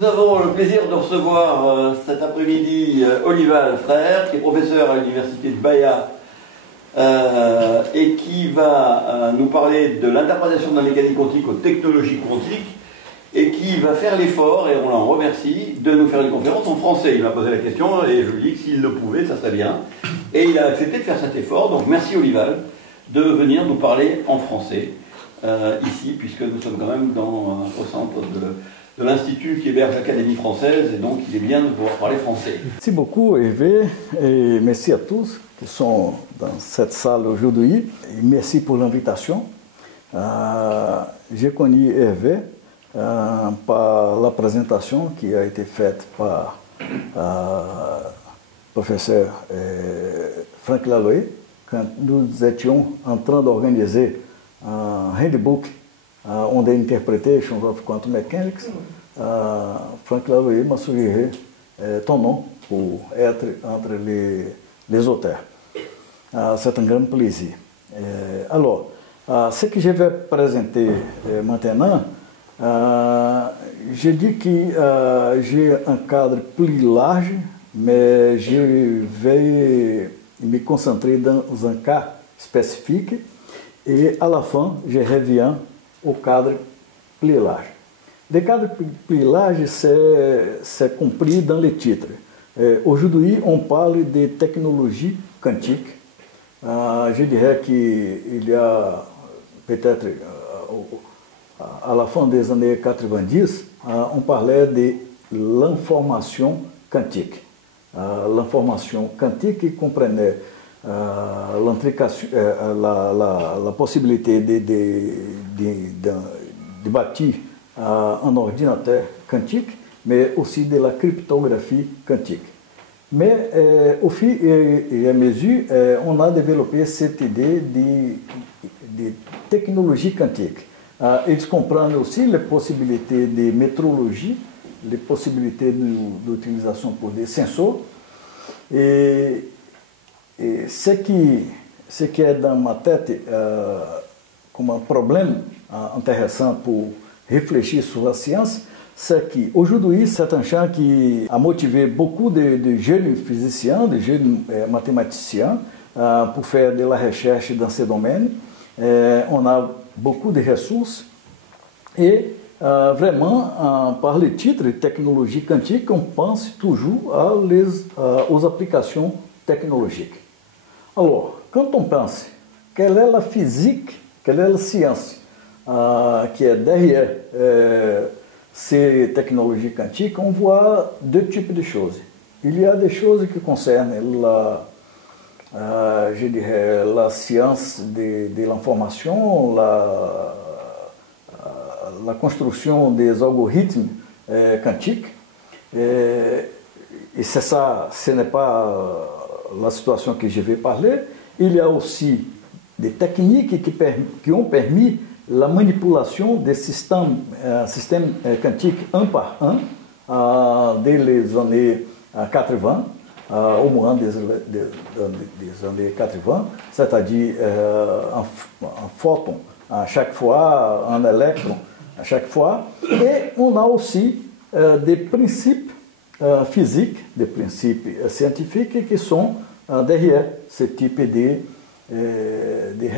Nous avons le plaisir de recevoir cet après-midi Olival Frère, qui est professeur à l'université de Bahia et qui va nous parler de l'interprétation de la mécanique quantique aux technologies quantiques et qui va faire l'effort, et on l'en remercie, de nous faire une conférence en français. Il m'a posé la question et je lui ai dit que s'il le pouvait, ça serait bien. Et il a accepté de faire cet effort, donc merci Olival de venir nous parler en français ici, puisque nous sommes quand même au centre de l'Institut qui héberge l'Académie française, et donc il est bien de pouvoir parler français. Merci beaucoup Hervé, et merci à tous qui sont dans cette salle aujourd'hui. Et merci pour l'invitation. J'ai connu Hervé par la présentation qui a été faite par professeur Frank Laloy, quand nous étions en train d'organiser un handbook on the Interpretation of Quantum Mechanics. Frank Laloy m'a suggéré ton nom pour être entre les auteurs. C'est un grand plaisir. Alors, ce que je vais présenter maintenant, je dis que j'ai un cadre plus large, mais je vais me concentrer dans un cas spécifique et à la fin, je reviens au cadre plus large. Le cadre plus large, c'est compris dans le titre. Aujourd'hui, on parle de technologie quantique. Je dirais qu'il y a peut-être à la fin des années 90, on parlait de l'information quantique. L'information quantique comprenait la possibilité de bâtir un ordinateur quantique, mais aussi de la cryptographie quantique. Mais au fil et à mesure, on a développé cette idée de technologie quantique. Ils comprennent aussi les possibilités de métrologie, les possibilités d'utilisation pour des sensors. Et ce qui est dans ma tête comme un problème intéressant pour réfléchir sur la science, c'est qu'aujourd'hui, c'est un champ qui a motivé beaucoup de jeunes physiciens, de jeunes mathématiciens pour faire de la recherche dans ce domaine. On a beaucoup de ressources et vraiment, par le titre technologie quantique, on pense toujours aux applications technologiques. Alors, quand on pense quelle est la physique, quelle est la science qui est derrière ces technologies quantiques, on voit deux types de choses. Il y a des choses qui concernent je dirais, la science de l'information, la construction des algorithmes quantiques. Et c'est ça, ce n'est pas la situation que je vais parler. Il y a aussi des techniques qui ont permis la manipulation des systèmes quantiques un par un dès les années 80, au moins des années 80, c'est-à-dire un photon à chaque fois, un électron à chaque fois. Et on a aussi des principes physiques, des principes scientifiques qui sont derrière ce type de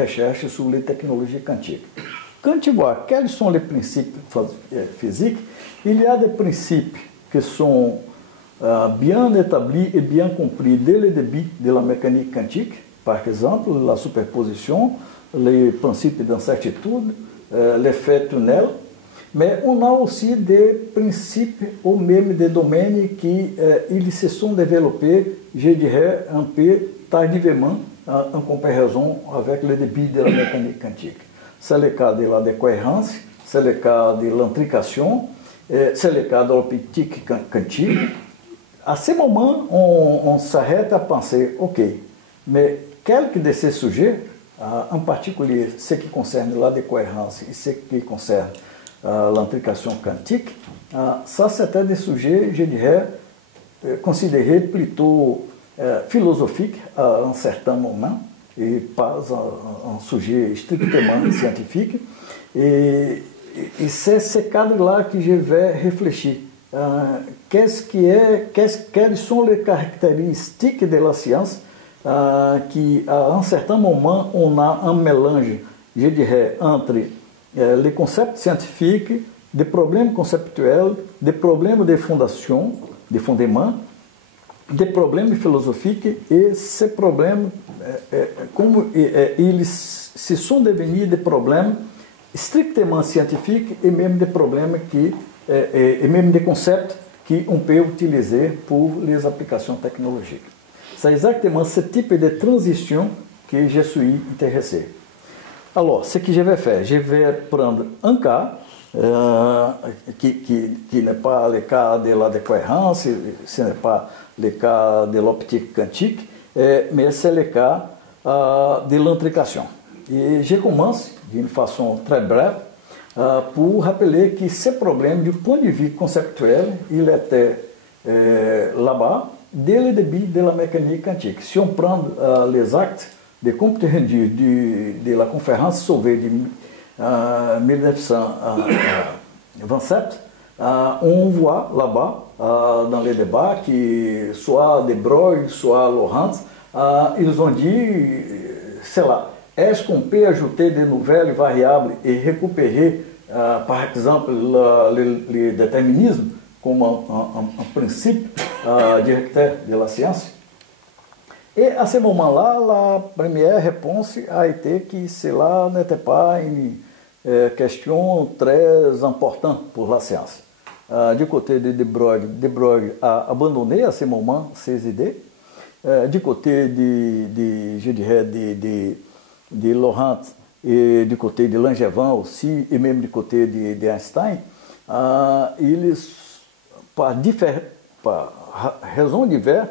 recherche sur les technologies quantiques. Quand tu vois quels sont les principes physiques, il y a des principes qui sont bien établis et bien compris dès le début de la mécanique quantique, par exemple la superposition, les principes d'incertitude, l'effet tunnel, mais on a aussi des principes ou même des domaines qui ils se sont développés, je dirais, un peu tardivement en comparaison avec le début de la mécanique quantique. C'est le cas de la décohérence, c'est le cas de l'intrication, c'est le cas de l'optique quantique. À ce moment, on s'arrête à penser, ok, mais quelques de ces sujets, en particulier ce qui concerne la décohérence et ce qui concerne l'intrication quantique, ça c'était des sujets, je dirais, considérés plutôt philosophiques à un certain moment et pas un sujet strictement scientifique. Et c'est ce cadre-là que je vais réfléchir quelles sont les caractéristiques de la science qui, à un certain moment, on a un mélange, je dirais, entre les concepts scientifiques, des problèmes conceptuels, des problèmes de fondation, de fondement, des problèmes philosophiques, et ces problèmes, como ils se sont devenus des problèmes strictement scientifiques et même des problèmes et même des concepts qu'on peut utiliser pour les applications technologiques. C'est exactement ce type de transition que je suis intéressé. Alors, ce que je vais faire, je vais prendre un cas qui n'est pas le cas de la décohérence, ce n'est pas le cas de l'optique quantique, mais c'est le cas de l'intrication. Et je commence d'une façon très brève pour rappeler que ce problème, du point de vue conceptuel, il était là-bas dès le début de la mécanique quantique. Si on prend les actes de compte rendu de la conférence Solvay de 1927, on voit là-bas, dans les débats, que soit de Broglie, soit Lorentz, ils ont dit, c'est là, est-ce qu'on peut ajouter de nouvelles variables et récupérer, par exemple, le déterminisme comme un principe directeur de la science? Et à ce moment-là, la première réponse a été que cela n'était pas une question très importante pour la science. Du côté de Broglie a abandonné à ce moment ces idées. Du côté je dirais, de Lorentz et du côté de Langevin aussi, et même du côté de Einstein, eles, par raison diverses,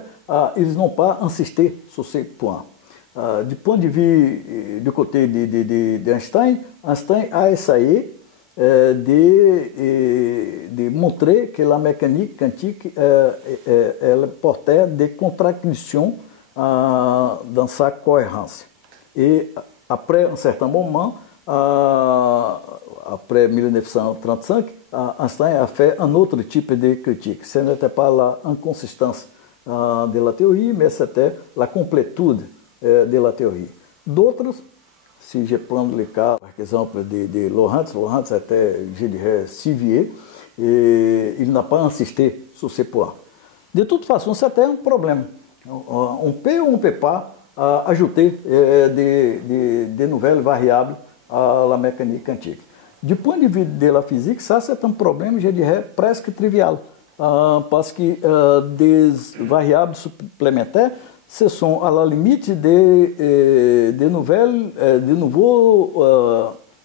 ils n'ont pas insisté sur ces points. Du point de vue du côté de Einstein, Einstein a essayé de montrer que la mécanique quantique elle portait des contradictions dans sa cohérence. Et après un certain moment, après 1935, Einstein a fait un autre type de critique. Ce n'était pas l'inconsistance de la théorie, mais c'était la complétude de la théorie. D'autres, si je prends le cas, par exemple, de Lorentz, Lorentz était, je dirais, civier, et il n'a pas insisté sur ces points. De toute façon, c'était un problème. On peut ou on ne peut pas ajouter de nouvelles variables à la mécanique quantique. Du point de vue de la physique, ça c'est un problème, je dirais, presque trivial, parce que des variables supplémentaires, ce sont à la limite de nouveaux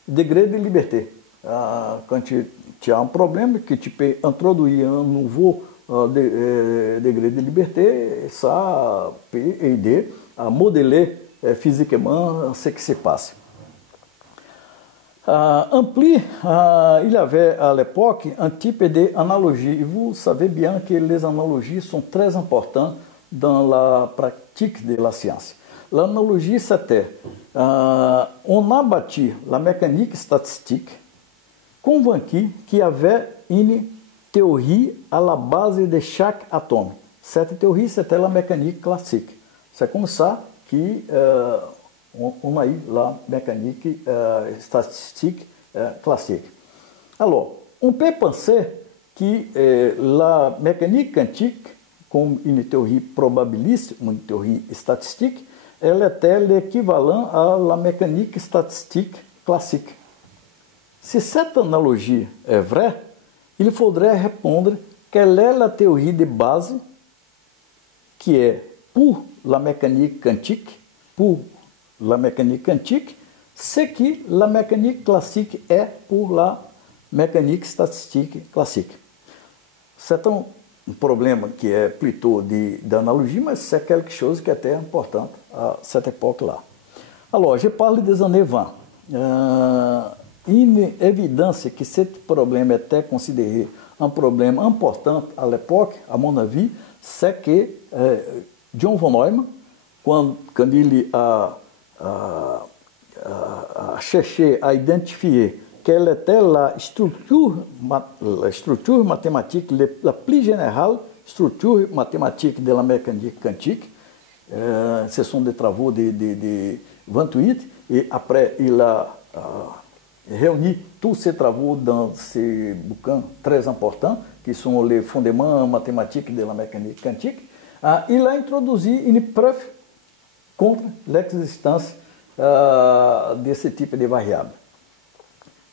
degrés de liberté. Quand tu as un problème, que tu peux introduire un nouveau degré de liberté, ça peut aider à modeler physiquement ce qui se passe. Ampli, il y avait à l'époque un type d'analogie. Et vous savez bien que les analogies sont très importantes dans la pratique de la science. L'analogie, c'était, on a bâti la mécanique statistique, convaincu qu'il y avait une théorie à la base de chaque atome. Cette théorie, c'était la mécanique classique. C'est comme ça qu'on a eu la mécanique statistique classique. Alors, on peut penser que la mécanique quantique, comme une théorie probabiliste, une théorie statistique, elle était l'équivalent à la mécanique statistique classique. Si cette analogie est vraie, il faudrait répondre quelle est la théorie de base qui est pour la mécanique quantique, ce que la mécanique classique est pour la mécanique statistique classique. C'est un problème qui est plutôt d'analogie, mais c'est quelque chose qui était important à cette époque-là. Alors, je parle des années 20. Une évidence que ce problème était considéré un problème important à l'époque, à mon avis, c'est que John von Neumann, quand il a cherché à identifier quelle était la structure mathématique la plus générale, structure mathématique de la mécanique quantique. Ce sont des travaux de 28, et après il a réuni tous ces travaux dans ces bouquins très importants, qui sont les fondements mathématiques de la mécanique quantique. Il a introduit une preuve contre l'existence de ce type de variable.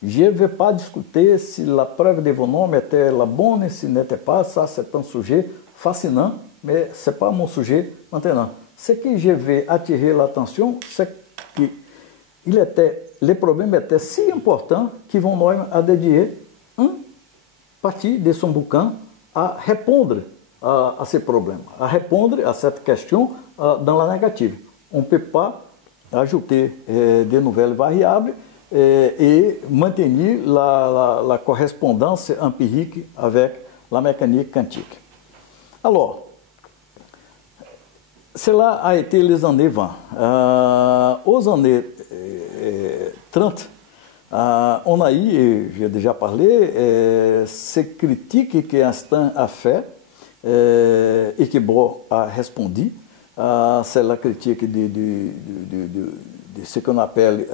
Je ne vais pas discuter si la preuve de von Neumann était la bonne, si n'était pas, ça c'est un sujet fascinant, mais ce n'est pas mon sujet maintenant. Ce que je vais attirer l'attention, c'est que le problème était si important que von Neumann a dédié une partie de son bouquin à répondre à ces problèmes, à répondre à cette question dans la négative. On ne peut pas ajouter de nouvelles variables et maintenir la correspondance empirique avec la mécanique quantique. Alors, cela a été les années 20. Aux années 30, on a eu, et j'ai déjà parlé, ces critiques que Einstein a fait et que Bohr a répondu. C'est la critique de ce qu'on appelle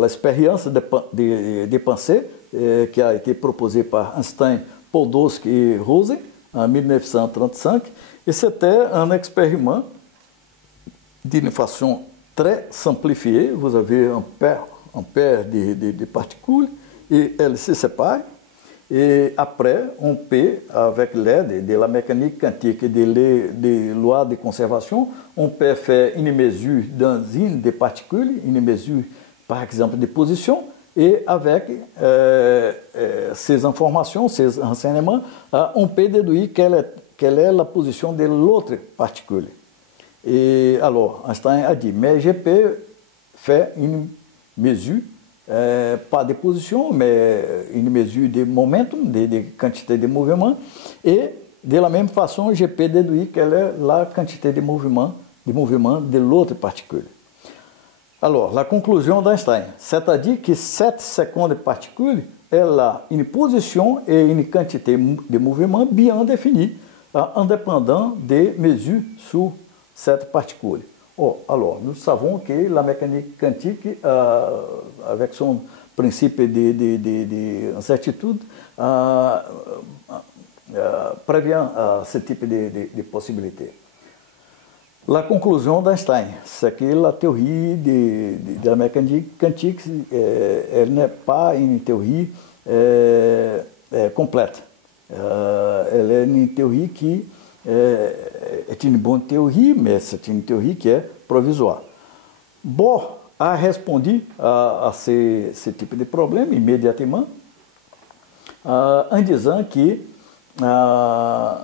l'expérience de pensée qui a été proposée par Einstein, Podolsky et Rosen en 1935. Et c'était un expériment d'une façon très simplifiée. Vous avez un paire de particules et elles se séparent. Et après, on peut, avec l'aide de la mécanique quantique et des lois de conservation, on peut faire une mesure dans une des particules, une mesure, par exemple, de position, et avec ces informations, ces renseignements, on peut déduire quelle est la position de l'autre particule. Et alors, Einstein a dit, mais je peux faire une mesure, pas de position, mais une mesure de momentum, de quantité de mouvement, et de la même façon, je peux déduire quelle est la quantité de mouvement de l'autre particule. Alors, la conclusion d'Einstein, c'est-à-dire que cette seconde particule, elle a une position et une quantité de mouvement bien définie, indépendant des mesures sur cette particule. Oh, alors, nous savons que la mécanique quantique, avec son principe d'incertitude, prévient ce type de possibilités. La conclusion d'Einstein, c'est que la théorie de la mécanique quantique, elle n'est pas une théorie complète. Elle est une théorie qui est une bonne théorie, mais c'est une théorie qui est provisoire. Bohr a répondu à ce type de problème immédiatement en disant que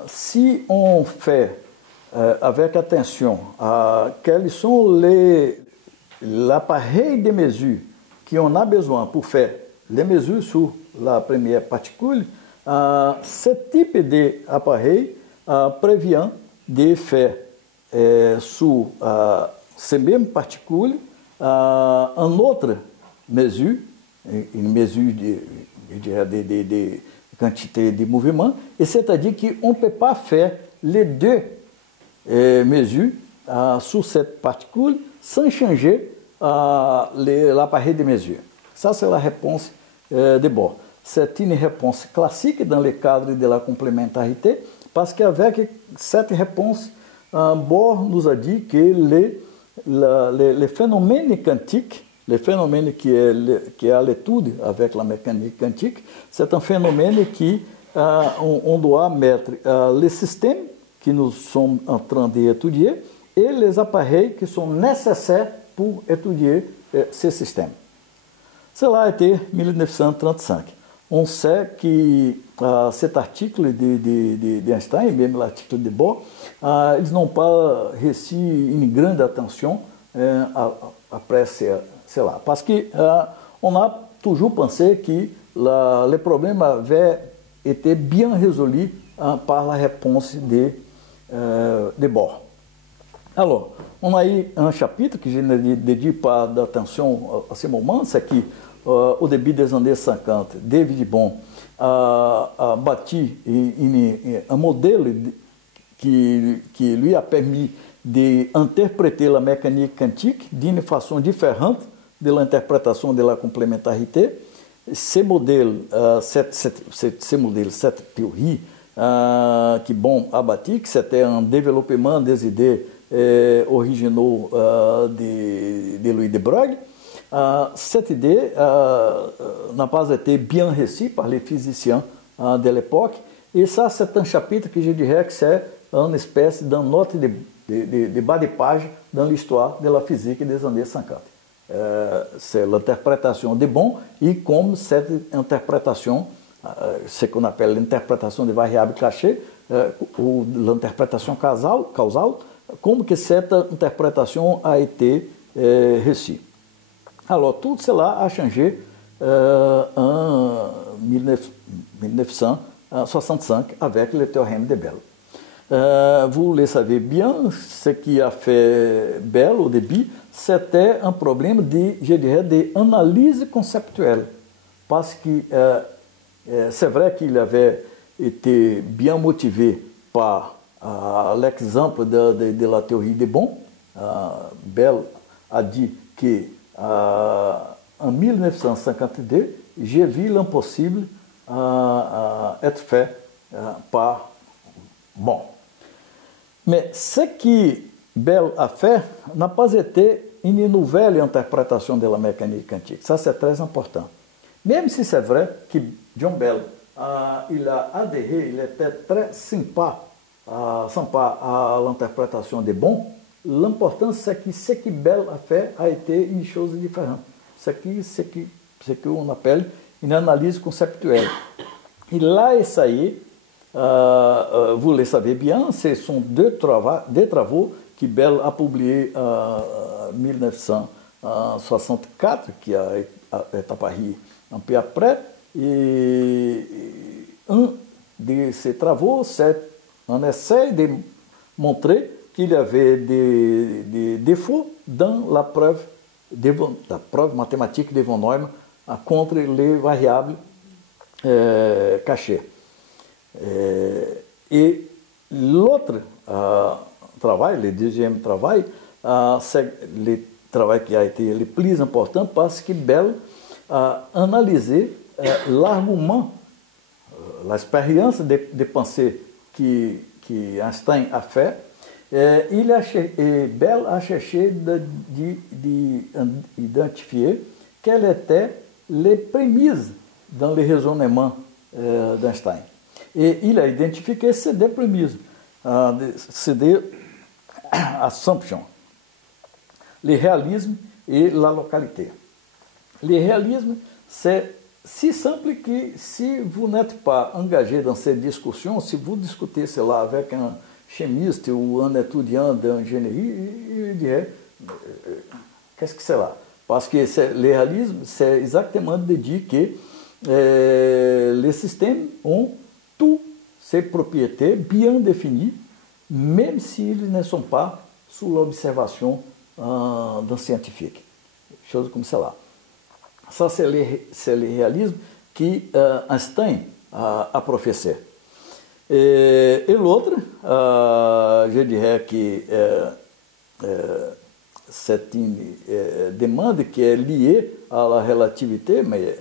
si on fait avec attention quels sont l'appareil de mesure qu'on a besoin pour faire les mesures sur la première particule, ce type d'appareil prévient de faire sur ces mêmes particules une autre mesure, une mesure de quantité de mouvement, et c'est-à-dire qu'on ne peut pas faire les deux mesures sur cette particule sans changer l'appareil de mesure. Ça, c'est la réponse de Bohr. C'est une réponse classique dans le cadre de la complémentarité, parce qu'avec cette réponse, Bohr nous a dit que les phénomènes quantiques, les phénomènes qui est à l'étude avec la mécanique quantique, c'est un phénomène qui on doit mettre les systèmes que nous sommes en train d'étudier et les appareils qui sont nécessaires pour étudier ces systèmes. Cela a été 1935. On sait que cet article d'Einstein, même l'article de Bohr, ils n'ont pas reçu une grande attention après cela. Parce qu'on a toujours pensé que le problème avait été bien résolu par la réponse de Bohr. Alors, on a eu un chapitre que je ne dédie pas d'attention à ce moment, c'est que au début des années 50, David Bohm a bâti un modèle qui lui a permis d'interpréter la mécanique quantique d'une façon différente de l'interprétation de la complémentarité. Ces modèles, cette théorie que Bohm a bâti, que c'était un développement des idées originaux de Louis de Broglie, cette idée n'a pas été bien reçue par les physiciens de l'époque. Et ça, c'est un chapitre que je dirais que c'est une espèce de note de bas de page dans l'histoire de la physique des années 50. C'est l'interprétation de Bohm et comme cette interprétation, ce qu'on appelle l'interprétation de variables cachées, ou l'interprétation causale, como que cette interprétation a été reçue. Alors, tout cela a changé en 1965 avec le théorème de Bell. Vous le savez bien, ce qui a fait Bell au début, c'était un problème je dirais, d'analyse conceptuelle. Parce que c'est vrai qu'il avait été bien motivé par l'exemple de la théorie de Bohm. Bell a dit que en 1952, j'ai vu l'impossible être fait par Bohm. Mais ce que Bell a fait n'a pas été une nouvelle interprétation de la mécanique quantique. Ça, c'est très important. Même si c'est vrai que John Bell, il a adhéré, il était très sympa à l'interprétation de Bohm, l'important c'est que ce que Bell a fait a été une chose différente. C'est ce qu'on appelle une analyse conceptuelle. Il a essayé, vous le savez bien, ce sont deux travaux que Bell a publiés en 1964, qui est à Paris un peu après. Et un de ces travaux, c'est un essai de montrer qu'il y avait des défauts dans la preuve mathématique de von Neumann contre les variables cachées. Et l'autre travail, le deuxième travail, c'est le travail qui a été le plus important parce que Bell a analysé l'argument, l'expérience de pensée que Einstein a fait. Bell a cherché d'identifier quelles étaient les prémices dans le raisonnement d'Einstein. Et il a identifié ces deux prémices, ces deux assumptions, le réalisme et la localité. Le réalisme, c'est si simple que si vous n'êtes pas engagé dans cette discussion, si vous discutez cela avec un chimiste ou un étudiant d'ingénierie, il dirait qu'est-ce que c'est là? Parce que le réalisme, c'est exactement de dire que les systèmes ont toutes ces propriétés bien définies, même s'ils ne sont pas sous l'observation d'un scientifique. Chose comme cela. Ça, c'est le réalisme que Einstein a professé. Et l'autre, je dirais que c'est une demande qui est liée à la relativité, mais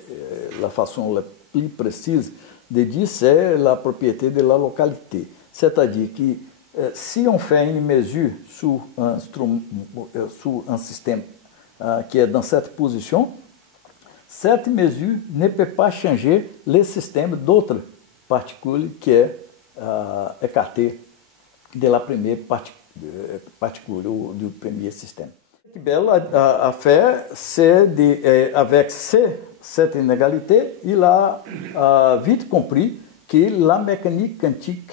la façon la plus précise de dire, c'est la propriété de la localité. C'est-à-dire que si on fait une mesure sur un système qui est dans cette position, cette mesure ne peut pas changer le système d'autres particules qui est écarté de la première particule ou du premier système. Ce que Bell a fait, c'est avec cette inégalité, il a vite compris que la mécanique quantique,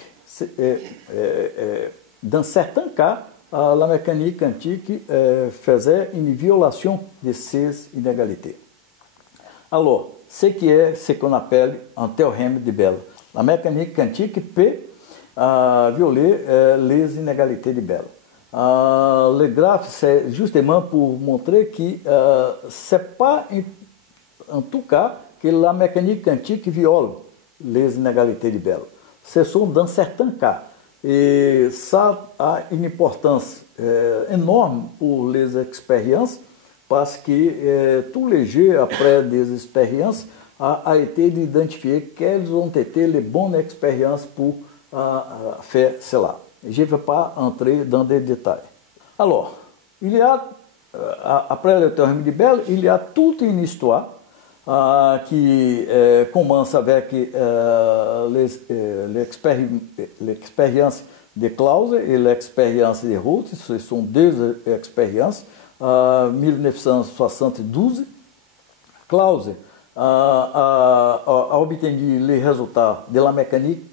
dans certains cas, la mécanique quantique faisait une violation de ces inégalités. Alors, ce qu'on appelle un théorème de Bell. La mécanique quantique peut violer les inégalités de Bell. Le graphe, c'est justement pour montrer que ce n'est pas en tout cas, que la mécanique quantique viole les inégalités de Bell. Ce sont dans certains cas. Et ça a une importance énorme pour les expériences, parce que tous les jeux, après des expériences, a été d'identifier quelles ont été les bonnes expériences pour faire cela. Je ne vais pas entrer dans des détails. Alors, il y a, après le théorème de Bell, il y a toute une histoire qui commence avec l'expérience de Clauser et l'expérience de Routh. Ce sont deux expériences. 1972, Clauser a obtenu les résultats de la mécanique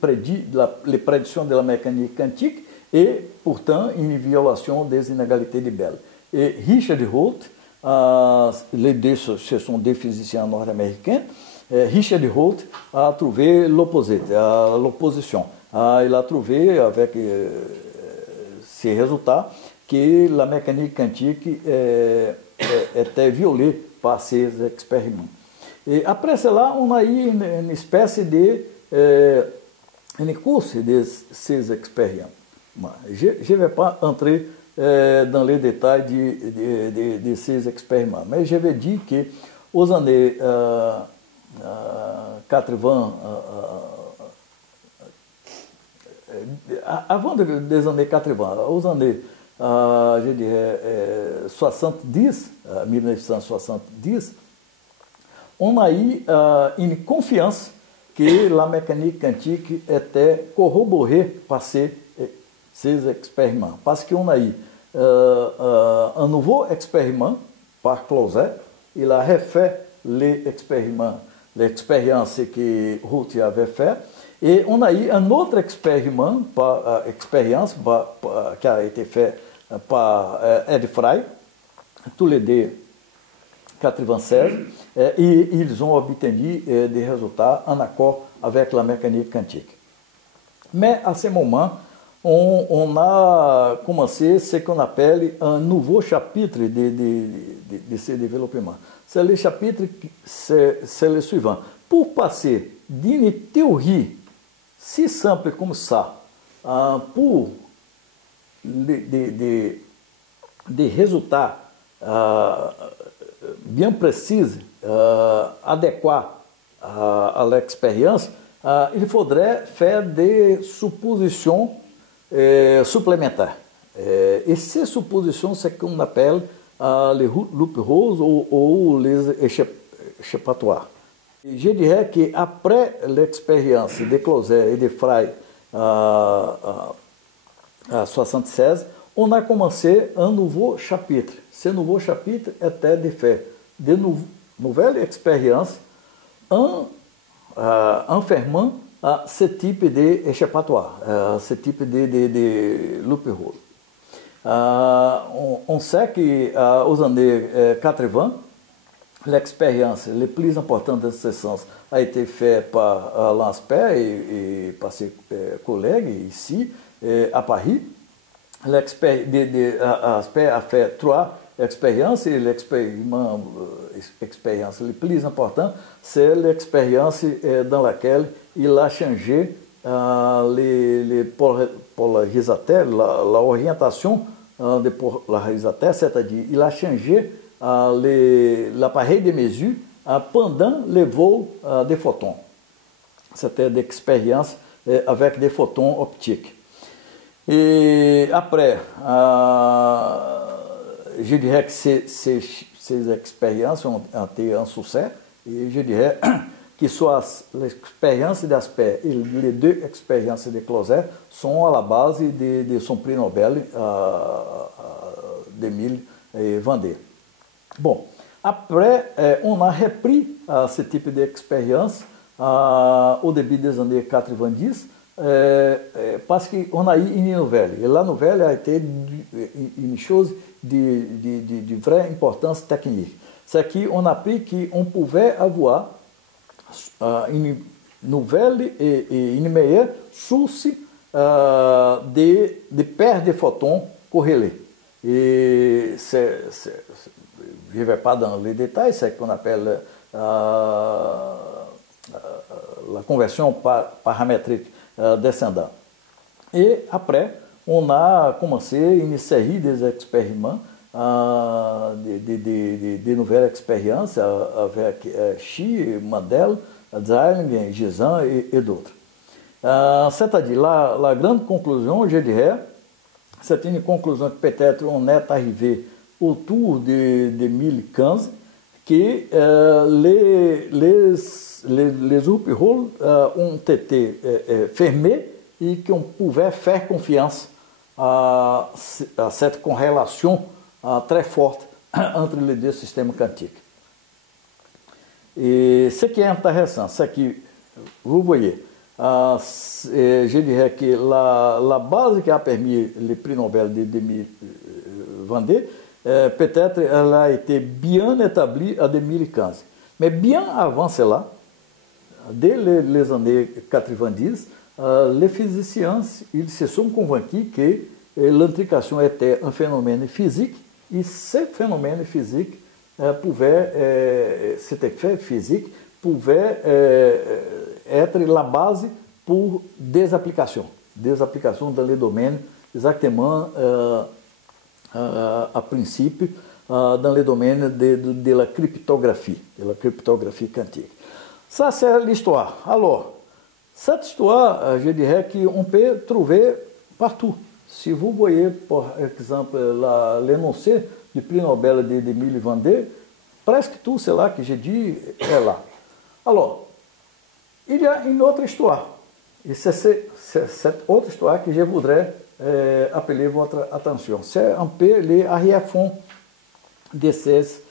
les prédictions de la mécanique quantique et, pourtant, une violation des inégalités de Bell. Et Richard Routh, les deux, ce sont des physiciens nord-américains, Richard Routh a trouvé l'opposition. Il a trouvé, avec ces résultats, que la mécanique quantique était violée par ces expérimentos. Et après cela, on a eu une espèce de course de ces expériences. Je ne vais pas entrer dans les détails de ces expérimentos, mais je vais dire que aux années 80, avant des années 80, aux années, je dirais, 70, 1970, on a eu une confiance que la mécanique quantique était corroborée par ces expérimentos. Parce qu'on a eu un nouveau expériment par Clauser. Il a refait l'expérience que Routh avait fait. Et on a eu un autre expérience qui a été fait par Ed Fry, tous les deux 96, et ils ont obtenu des résultats en accord avec la mécanique quantique. Mais à ce moment, on a commencé ce qu'on appelle un nouveau chapitre de ce développement. C'est le chapitre, c'est le suivant. Pour passer d'une théorie si simple comme ça pour des résultats bien précis, adéquats à l'expérience, il faudrait faire des suppositions supplémentaires. Et ces suppositions, c'est ce qu'on appelle les loopholes ou les échappatoires. Je dirais qu'après l'expérience de Clauser et de Fry à 76, on a commencé un nouveau chapitre. Ce nouveau chapitre était de faire de nouvelles expériences en fermant ce type d'échappatoire, ce type de loophole. On sait qu'aux années 80, l'expérience la plus importante de ce sens a été faite par Lansper et par ses collègues ici à Paris. Lansper a fait 3 expériences et l'expérience la plus importante, c'est l'expérience dans laquelle il a changé les polarisateurs, l'orientation des polarisateurs, c'est-à-dire il a changé l'appareil de mesure pendant le vol des photons. C'était l'expérience avec des photons optiques. Et après, je dirais que ces expériences ont été un succès. Et je dirais que soit l'expérience d'Aspect et les 2 expériences de Clauser sont à la base de son prix Nobel 2022. Bon, après, on a repris ce type d'expérience au début des années 90, parce qu'on a eu une nouvelle. Et la nouvelle a été une chose de vraie importance technique. C'est qu'on a appris qu'on pouvait avoir une nouvelle et une meilleure source de paires de photons corrélés. Et je ne vais pas dans les détails, c'est ce qu'on appelle la conversion paramétrique descendante. Et après, on a commencé à initier des expériments, de nouvelles expériences avec Xi, Mandel, Zeiling, Gizan et d'autres. C'est-à-dire, la grande conclusion, je dirais, c'est une conclusion que peut-être on est arrivé autour de 2015, que les loopholes ont été fermés et qu'on pouvait faire confiance à cette corrélation très forte entre les deux systèmes quantiques. Et ce qui est intéressant, c'est que, vous voyez, je dirais que la base qui a permis le prix Nobel de 2022, peut-être elle a été bien établie en 2015. Mais bien avant cela, dès les années 90, les physiciens ils se sont convaincus que l'intrication était un phénomène physique et ce phénomène physique cet effet physique pouvait être la base pour des applications dans les domaines exactement a princípio dans le domaine de la cryptographie quantique. Ça, c'est l'histoire. Alors, cette histoire, je dirais qu'on peut trouver partout. Si vous voyez, par exemple, l'énoncé du prix Nobel de 2022, presque tout cela que j'ai dit est là. Alors, il y a une autre histoire. Et c'est cette autre histoire que je voudrais appeler votre attention. C'est un peu les arrière-fonds de ces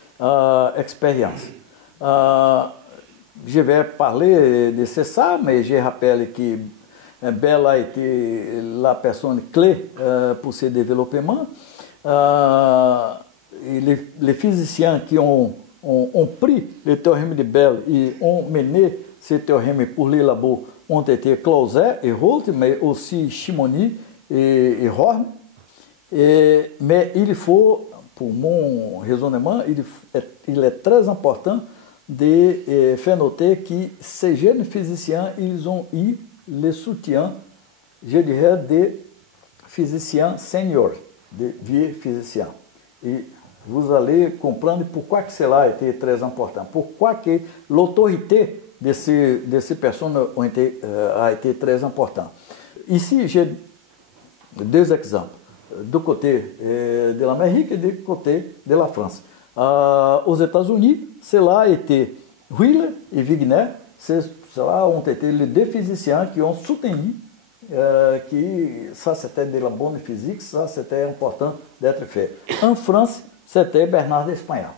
expériences. Je vais parler de ça, mais je rappelle que Bell a été la personne clé pour ce développement. Et les physiciens qui ont pris le théorème de Bell et ont mené ce théorème pour les labos ont été Clauset et Holt, mais aussi Shimony et Horn. Mais il faut, pour mon raisonnement, il est très important de faire noter que ces jeunes physiciens, ils ont eu le soutien, je dirais, des physiciens seniors, de vieux physiciens. Et vous allez comprendre pourquoi que cela a été très important, pourquoi que l'autorité de ces personnes a été très importante. Ici, j'ai deux exemples, du côté de l'Amérique et du côté de la France. Aux États-Unis, cela a été Wheeler et Wigner, cela ont été les deux physiciens qui ont soutenu que ça c'était de la bonne physique, ça c'était important d'être fait. En France, c'était Bernard d'Espagnol.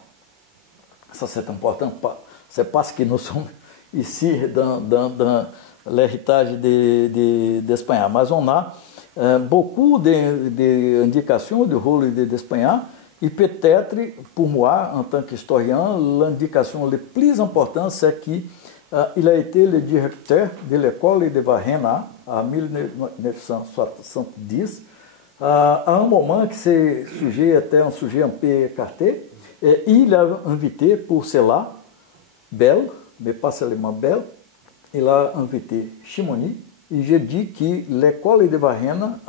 Ça c'est important, c'est parce que nous sommes ici dans l'héritage d'Espagnol. Mais on a beaucoup d'indications du rôle d'Espagnol. Et peut-être, pour moi, en tant qu'historien, l'indication la plus importante, c'est qu'il a été le directeur de l'école de Varena en 1970, à un moment que ce sujet était un sujet un peu écarté, et il a invité pour cela Bell, mais pas seulement Bell, il a invité Shimony, et j'ai dit que l'école de Varena,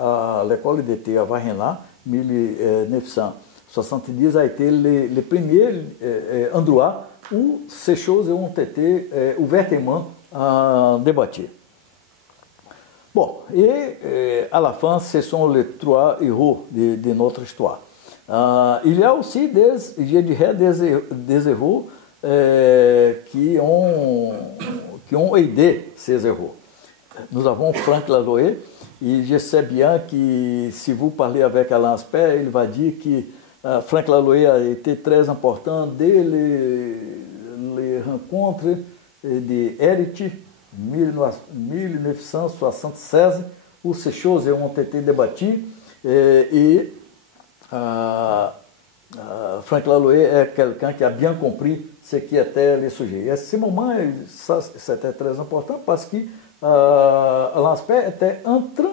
l'école d'été à Varena, 1970 a été le premier endroit où ces choses ont été ouvertement débattues. Bon, et à la fin, ce sont les trois héros de notre histoire. Il y a aussi je dirais, des héros qui ont aidé ces héros. Nous avons Frank Laloé, et je sais bien que si vous parlez avec Alain Aspect, il va dire que Frank Laloé a été très important dès les rencontres de Erich 1976, où ces choses ont été débattues et Frank Laloé est quelqu'un qui a bien compris ce qui était le sujet. Et à ce moment, c'était très important parce que Alain Aspect était en train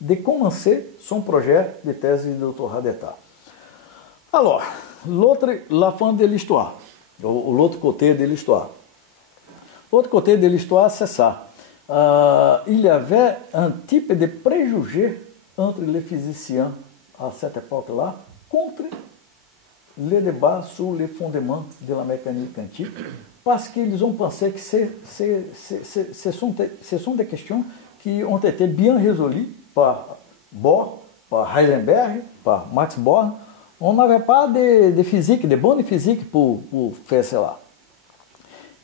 de commencer son projet de thèse de doutorat d'État. Alors, la fin de l'histoire. l'autre côté de l'histoire. L'autre côté de l'histoire, c'est ça. Il y avait un type de préjugé entre les physiciens à cette époque-là contre les débats sur les fondements de la mécanique quantique, parce qu'ils ont pensé que ce sont des questions qui ont été bien résolues par Bohr, par Heisenberg, par Max Born. On n'avait pas de physique, de bonne physique pour faire cela.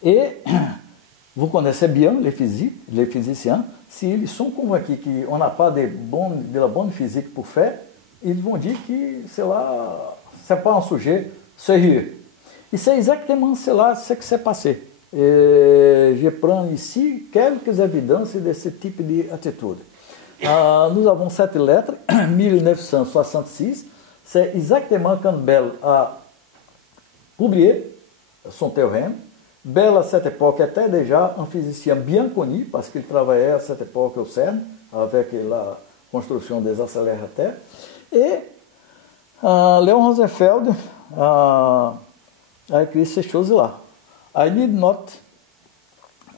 Et vous connaissez bien les physiciens, s'ils sont convaincus qu'on n'a pas de la bonne physique pour faire, ils vont dire que cela, ce n'est pas un sujet sérieux. E c'est exactement cela ce qui s'est passé. Et je prends ici quelques évidences de ce type d'attitude. Nous avons cette lettre, 1966, c'est exactement quand Bell a publié son théorème. Bell, à cette époque, était déjà un physicien bien connu, parce qu'il travaillait à cette époque au CERN, avec la construction des accélérateurs. Et Leon Rosenfeld a écrit ces choses-là. I need not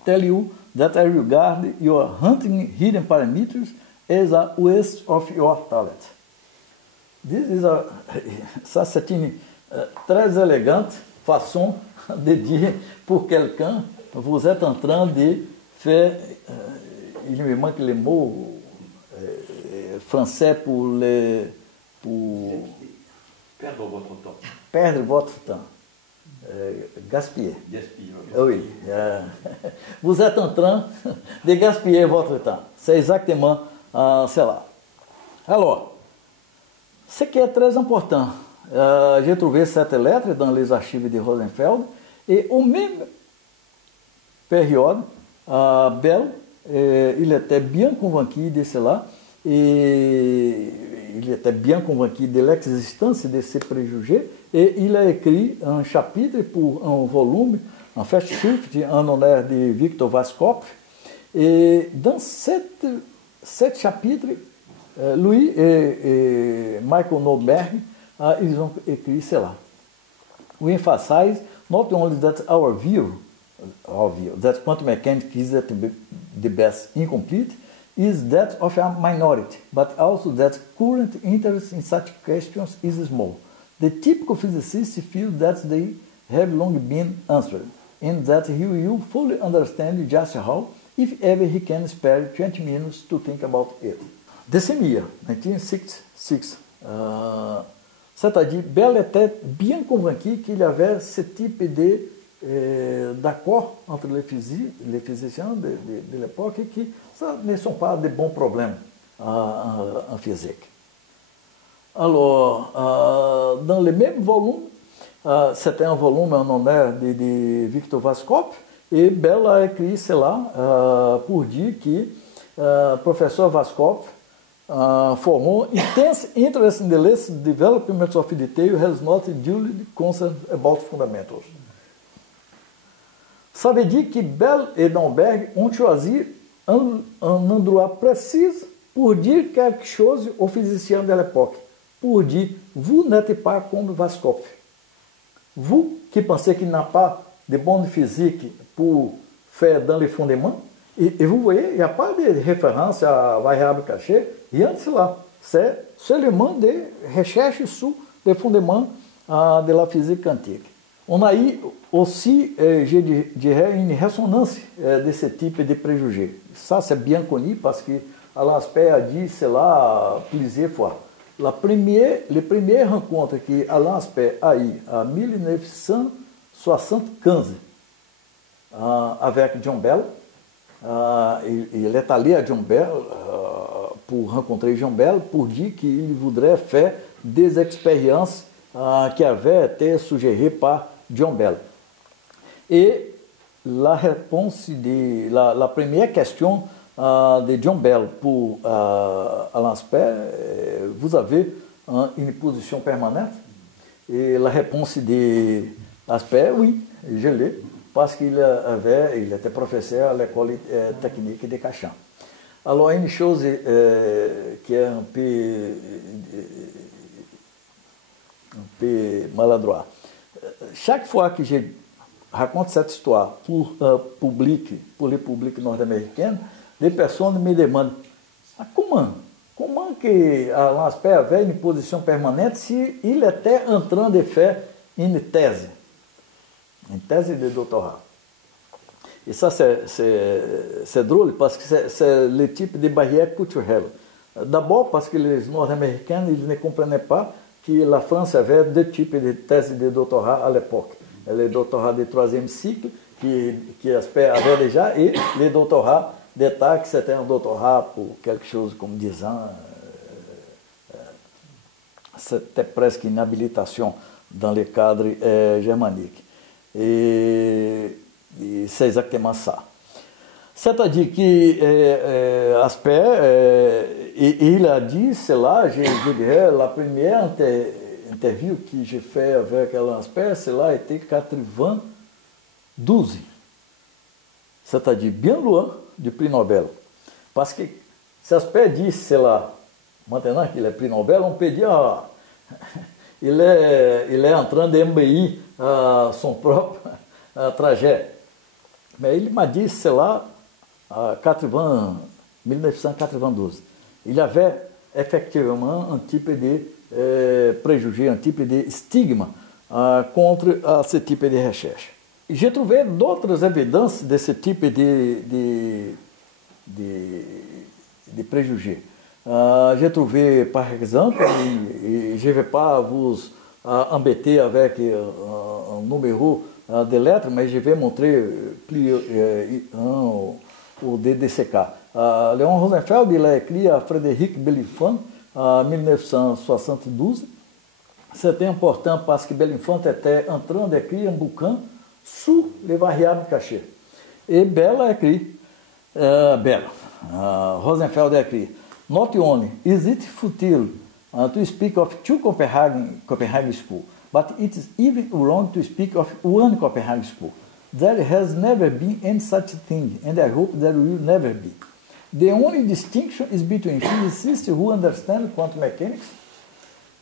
tell you that I regard your hunting hidden parameters as a waste of your talent. Ça, c'est une très élégante façon de dire pour quelqu'un, vous êtes en train de faire, il me manque les mots français pour perdre votre temps. Perdre votre temps. Gaspiller. Oui. Vous êtes en train de gaspiller votre temps. C'est exactement cela. Alors, ce qui est très important, j'ai trouvé cette lettre dans les archives de Rosenfeld, et au même période, Bell, il était bien convaincu de cela, et il était bien convaincu de l'existence de ces préjugés, et il a écrit un chapitre pour un volume, un Festschrift, en honneur de Victor Vaskopf. Et dans cet chapitre, lui et Michael Nordberg, ils ont écrit cela. We emphasize not only that our view that quantum mechanics is at the best incomplete, is that of a minority, but also that current interest in such questions is small. The typical physicist feels that they have long been answered, and that he will fully understand just how, if ever he can spare 20 minutes to think about it. Décemia, 1966. C'est-à-dire, Bell était bien convaincu qu'il y avait ce type d'accord entre les physiciens de l'époque, et que ça ne sont pas de bons problèmes en physique. Alors, dans le même volume, c'était un volume en honneur de Victor Vaskopf, et Bell a écrit cela pour dire que professeur Vaskopf formou intense interest in the latest developments of detail has not duly concerned about fundamentals. Ça veut dire que Bell et Nordberg ont choisi un endroit précis pour dire quelque chose aux physiciens de l'époque. Pour dire, vous n'êtes pas comme Vaskopf. Vous qui pensez qu'il n'a pas de bonne physique pour faire dans les fondements, et vous voyez, il n'y a pas de référence à variable cachée, rien de cela. C'est seulement des recherches sur les fondements de la physique quantique. On a eu aussi, je dirais, une ressonance de ce type de préjugés. Ça, c'est bien connu parce que Alain Aspect a dit cela plusieurs fois. Les premières rencontres que Alain Aspect a eues en 1975 avec John Bell, il est allé à John Bell pour rencontrer John Bell pour dire qu'il voudrait faire des expériences qui avaient été suggérées par John Bell. Et la réponse la première question de John Bell pour Alain Aspect, vous avez une position permanente? Et la réponse de Aspect, oui, je l'ai, parce qu'il était professeur à l'école technique de Cachan. Alors, une chose qui est un peu maladroit. Chaque fois que je raconte cette histoire pour le public nord-américain, des personnes me demandent comment que l'aspect avait une position permanente si il était en train de faire une thèse de doutorat. Et ça, c'est drôle, parce que c'est le type de barrière culturelle. D'abord, parce que les Nord-Américains ils ne comprenaient pas que la France avait deux types de thèses de doutorat à l'époque. Le doutorat de troisième cycle, que l'aspect avait déjà, et le doutorat d'État, que c'était un doutorat pour quelque chose comme 10 ans. C'était presque une habilitation dans le cadre germanique. Et c'est exactement ça. C'est-à-dire que il a dit cela, je dirais, la première interview que j'ai fait avec l'aspect, cela était 92. C'est-à-dire bien loin du prix Nobel. Parce que si l'aspect dit cela, maintenant qu'il est prix Nobel, on peut dire il est en train d'embellir son propre trajet. Mais il m'a dit cela en 1992. Il avait effectivement un type de préjugé, un type de stigma contre ce type de recherche. J'ai trouvé d'autres évidences de ce type de préjugés. J'ai trouvé, par exemple, et je ne vais pas vous embêter avec un numéro de lettres, mais je vais montrer o DDCK. Léon Rosenfeld il a écrit à Frédéric Belinfant en 1972. C'était important parce que Belinfant était en train d'écrire un bouquin sur les variables cachées. Et Bell a écrit, Rosenfeld a écrit, not only is it futile to speak of two Copenhagen schools, but it is even wrong to speak of one Copenhagen school. There has never been any such thing, and I hope there will never be. The only distinction is between physicists who understand quantum mechanics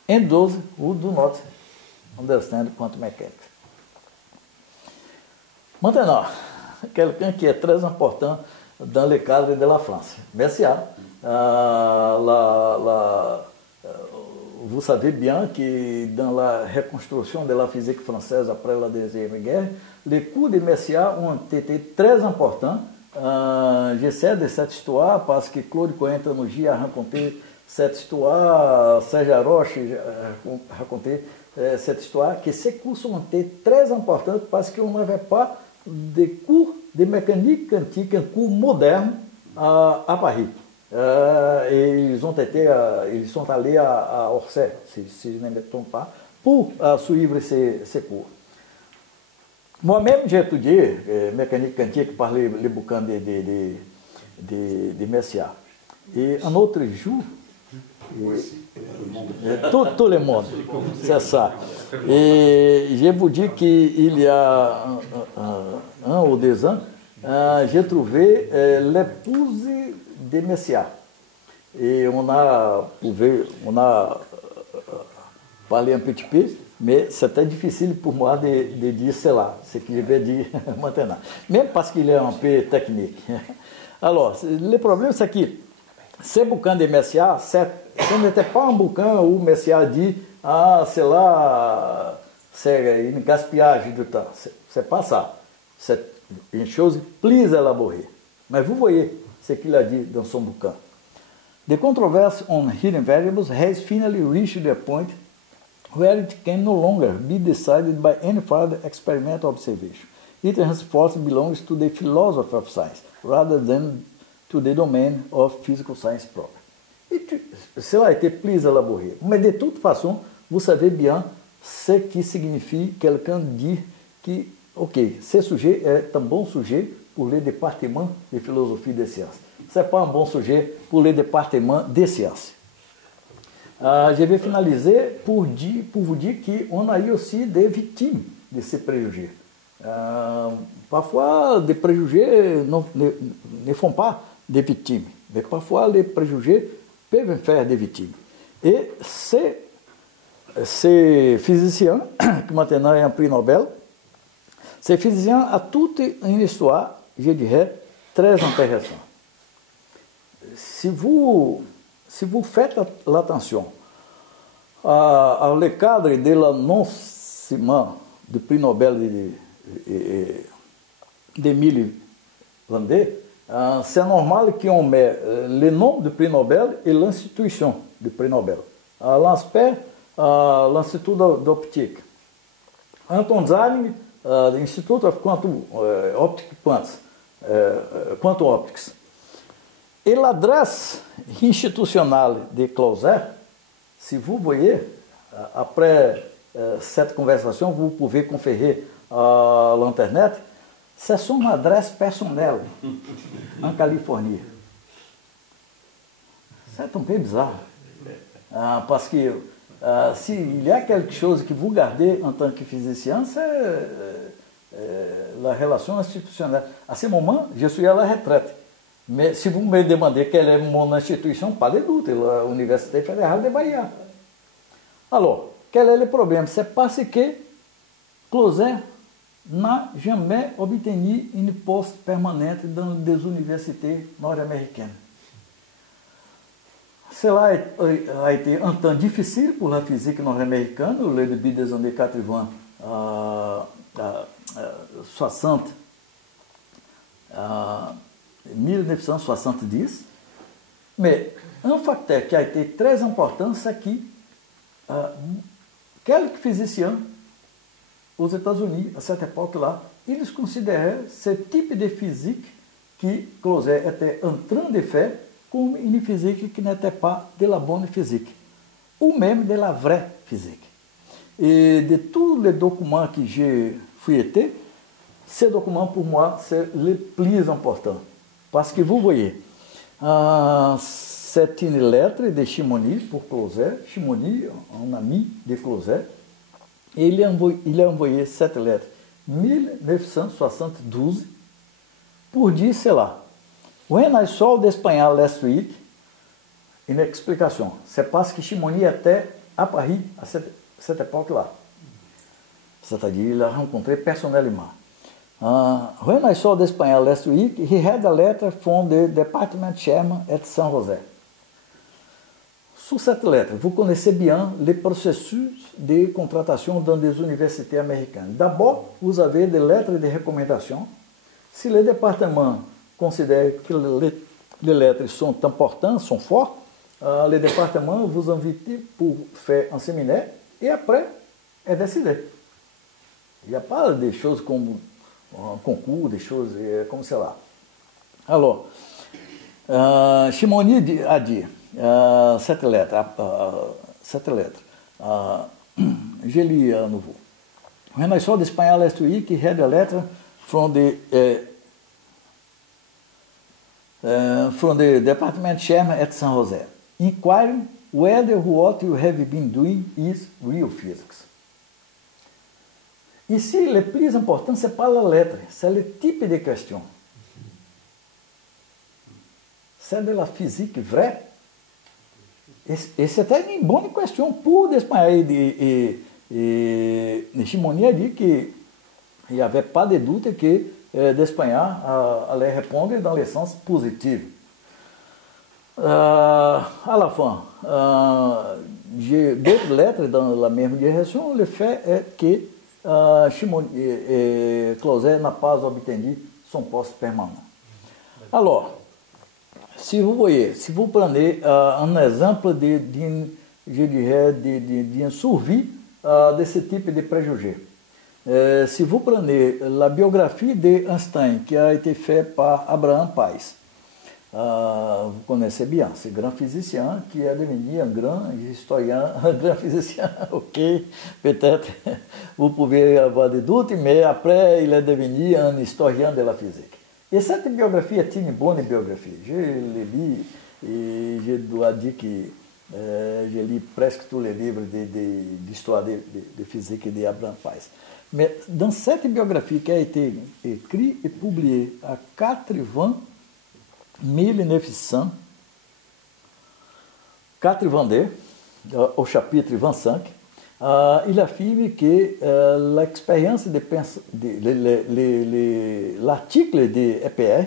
and those who do not understand quantum mechanics. Maintenant, quelqu'un qui est très important dans le cadre de la France, Messiaen. Vous savez bien que dans la reconstruction de la physique française après la Deuxième Guerre, les cours de Messiaen ont été très importants. Je sais de cette histoire parce que Claude Cohen-Tanougy a raconté cette histoire, Serge Haroche a raconté cette histoire, que ces cours ont été très importants parce qu'on n'avait pas de cours de mécanique quantique, un cours moderne à Paris. Et ils sont allés à Orsay, si je ne me trompe pas, pour suivre ces cours. Moi-même, j'ai étudié mécanique quantique par les bouquins de Messiaen. Et un autre jour, tout le monde, c'est ça. Et je vous dis qu'il y a un ou 2 ans, j'ai trouvé l'épouse de Messiaen. Et on a parlé un petit peu, mais c'était difficile pour moi de dire cela, ce que je vais dire maintenant. Même parce qu'il est un peu technique. Alors, le problème, c'est que ce bouquin de Messiaen, ce n'était pas un bouquin où Messiaen dit « Ah, cela, c'est une gaspillage de temps ». C'est pas ça. C'est une chose plus élaborée. Mais vous voyez ce qu'il a dit dans son bouquin. The controversy on hidden variables has finally reached a point where it can no longer be decided by any further experimental observation. It henceforth belongs to the philosophy of science, rather than to the domain of physical science proper. Cela a été plus élaboré. Mais de toute façon, vous savez bien ce qui signifie quelqu'un dire que, ok, ce sujet est un bon sujet pour le département de philosophie des sciences. Ce n'est pas un bon sujet pour le département des sciences. Je vais finaliser pour vous dire qu'on a eu aussi des victimes de ces préjugés. Parfois, des préjugés ne font pas des victimes, mais parfois les préjugés peuvent faire des victimes. Et ces physiciens, qui maintenant est un prix Nobel, ces physiciens a toute une histoire, je dirais, très intéressante. Si vous faites l'attention ao cadre de l'annoncement du prix Nobel d'Émile Landé, c'est normal qu'on met le nom du prix Nobel et l'institution du prix Nobel. L'ANSPER, l'Institut d'Optique. Anton Zalling, Institute of Quantum Optics. Et l'adresse institutionnelle de Closer, si vous voyez, après cette conversation, vous pouvez conférer à l'internet, c'est son adresse personnelle en Californie. C'est un peu bizarre. Parce que s'il y a quelque chose que vous gardez en tant que physicien, c'est la relation institutionnelle. À ce moment, je suis à la retraite. Mais si vous me demandez quelle est mon institution, pas de doute, l'Université fédérale de Bahia. Alors, quel est le problème? C'est parce que Closer n'a jamais obtenu une poste permanente dans des universités nord-américaines. Cela a été un temps difficile pour la physique nord-américaine au début des années 80, 60, 1970. Mais un facteur qui a été très important, c'est que quelques physiciens aux États-Unis, à cette époque-là, ils considéraient ce type de physique que Closer était en train de faire comme une physique qui n'était pas de la bonne physique, ou même de la vraie physique. Et de tous les documents que j'ai feuilletés, ce document pour moi c'est le plus important. Parce que vous voyez, c'est une lettre de Chamonix pour Closer. Chamonix, un ami de Closer. Et il a envoyé cette lettre en 1972 pour dire cela. When I saw the Espanhol last week, une explication. C'est parce que Chamonix était à Paris à cette époque-là. C'est-à-dire, il l'a rencontré personnellement. When I saw the Espanhol last week, he had a letter from the department chairman at San José. Sous cette lettre, vous connaissez bien les processus de contratation dans des universités américaines. D'abord, vous avez des lettres de recommandation. Si le département considère que les lettres sont importantes, sont fortes, le département vous invite pour faire un séminaire et après, est décidé. Il n'y a pas des choses comme un concours, des choses comme cela. Alors, Chamonix a dit, cette lettre, je lis à nouveau. When I saw the Espanhol last week, he had a letter from the department chairman at San Jose, inquiring whether what you have been doing is real physics. Ici, le plus important, ce n'est pas la lettre, c'est le type de question. C'est de la physique vraie. Et c'était une bonne question pour l'Espagnol. Et Chamonix a dit qu'il n'y avait pas de doute que l'Espagnol allait répondre dans le sens positif. À la fin, j'ai d'autres lettres dans la même direction. Le fait est que Closer n'a pas obtenu son poste permanent. Alors, si vous voyez, si vous prenez un exemple d'une survie de ce type de préjugés, si vous prenez la biographie d'Einstein qui a été faite par Abraham Pais, vous connaissez bien, ce grand physicien qui est devenu un grand historien, un grand physicien, ok, peut-être vous pouvez avoir des doutes, mais après il est devenu un historien de la physique. Et cette biographie est une bonne biographie. Je l'ai lu et je dois dire que je lis presque tous les livres d'histoire de physique de Abraham Pais. Mais dans cette biographie qui a été écrite et publiée à 1982, au chapitre 25, il affirme que l'expérience de l'article de EPR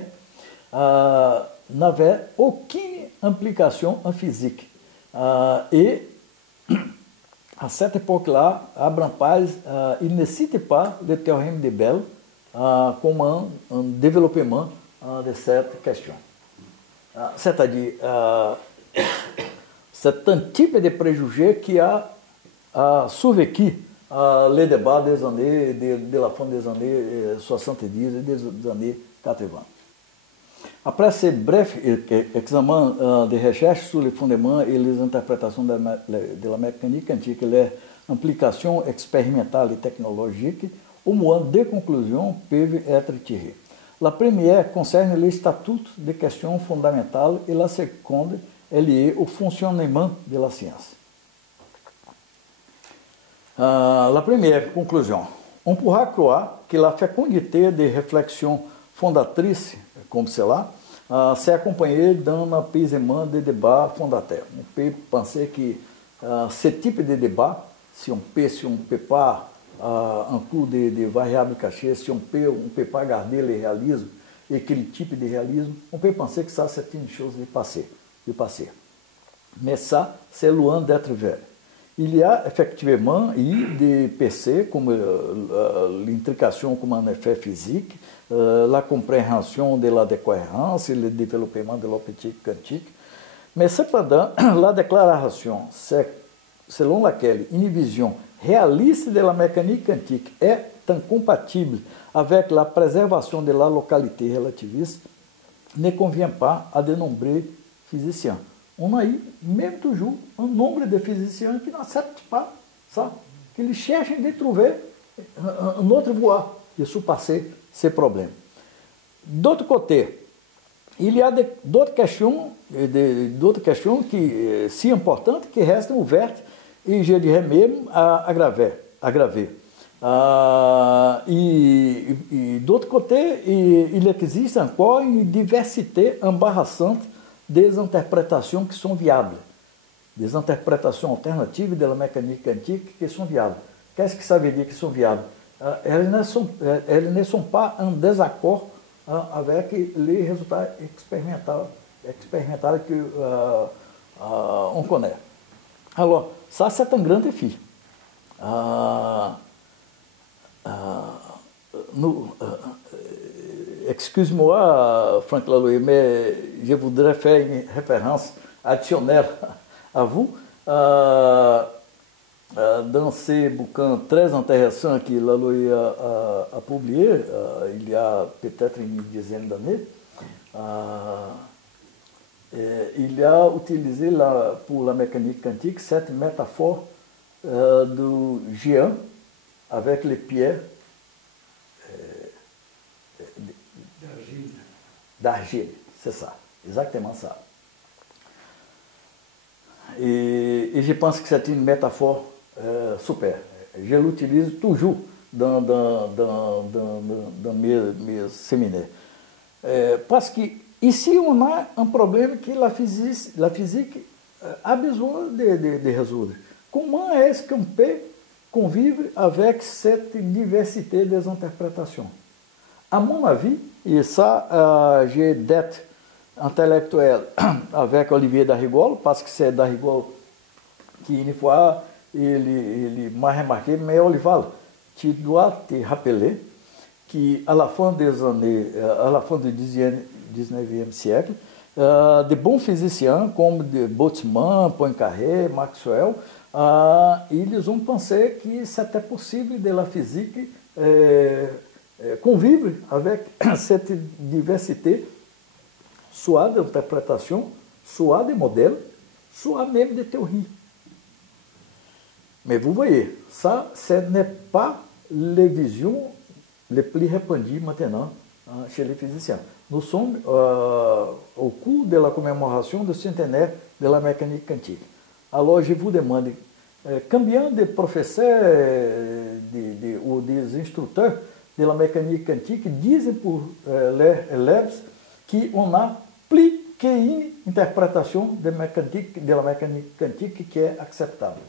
n'avait aucune implication en physique. Et à cette époque-là, Abraham Pais, il ne cite pas le théorème de Bell comme un développement de cette question. C'est-à-dire, c'est un type de préjugé qui a survécu les débats des années, de la fin des années 70 et des années 80. Après ce bref examen de recherche sur les fondements et les interprétations de la mécanique quantique et leurs implications expérimentales et technologiques, au moins deux conclusions peuvent être tirées. La première concerne le statut des questions fondamentales et la seconde est liée au fonctionnement de la science. La première conclusion. On pourra croire que la fécondité des réflexions fondatrices, comme cela, s'est accompagnée d'un apaisement de débats fondateurs. On peut penser que ce type de débat, si on ne peut pas un cours de variável cachée, si on ne peut pas garder le réalisme et quel type de réalisme, on peut penser que ça c'est une chose du passé. Mais ça, c'est loin d'être vrai. Il y a effectivement des PC comme l'intrication comme un effet physique, la compréhension de la décohérence et le développement de l'optique quantique. Mais cependant, la déclaration selon laquelle une vision réaliste de la mécanique quantique est incompatible avec la préservation de la localité relativiste ne convient pas à de nombreux physiciens. On a eu même toujours un nombre de physiciens qui n'acceptent pas ça, qui cherchent de trouver une autre voie de surpasser ces problèmes. D'autre côté, il y a d'autres questions qui, si importantes, qui restent ouvertes et je dirais même aggravées. E d'autre côté, il existe encore une diversité embarrassante des interpretations qui sont viables, des interpretations alternatives de la mécanique quantique qui sont viables. Qu'est-ce que ça veut dire que sont viables? Elles ne sont pas en désaccord avec les résultats expérimentaux que on connaît. Alors, ça c'est un grand défi. Excuse-moi, Franck Laloyer, mais je voudrais faire une référence additionnelle à vous. Dans ces bouquins très intéressants que Laloyer a publié, il y a peut-être une dizaine d'années, il a utilisé pour la mécanique quantique cette métaphore du géant avec les pierres d'argile, c'est ça, exactement ça. Et je pense que c'est une métaphore super. Je l'utilise toujours dans mes séminaires. Parce que ici on a un problème que la physique a besoin de résoudre. Comment est-ce qu'on peut convivre avec cette diversité des interprétations? À mon avis, et ça j'ai dette intellectuelle avec Olivier Darrigol, parce que c'est Darrigol qui, une fois, il m'a remarqué, mais Olival, tu dois te rappeler qu'à la fin des années, à la fin du 19e siècle, de bons physiciens comme Boltzmann, Poincaré, Maxwell, ils ont pensé que c'était possible de la physique convivre avec cette diversité, soit d'interprétation, soit de modèles, soit même de théorie. Mais vous voyez, ça, ce n'est pas les visions les plus répandues maintenant chez les physiciens. Nous sommes au cours de la commémoration du centenaire de la mécanique quantique. Alors, je vous demande, combien de professeurs ou des instruteurs de la mécanique quantique disent pour leurs élèves qu'on a plus qu'une interprétation de la mécanique quantique qui est acceptable?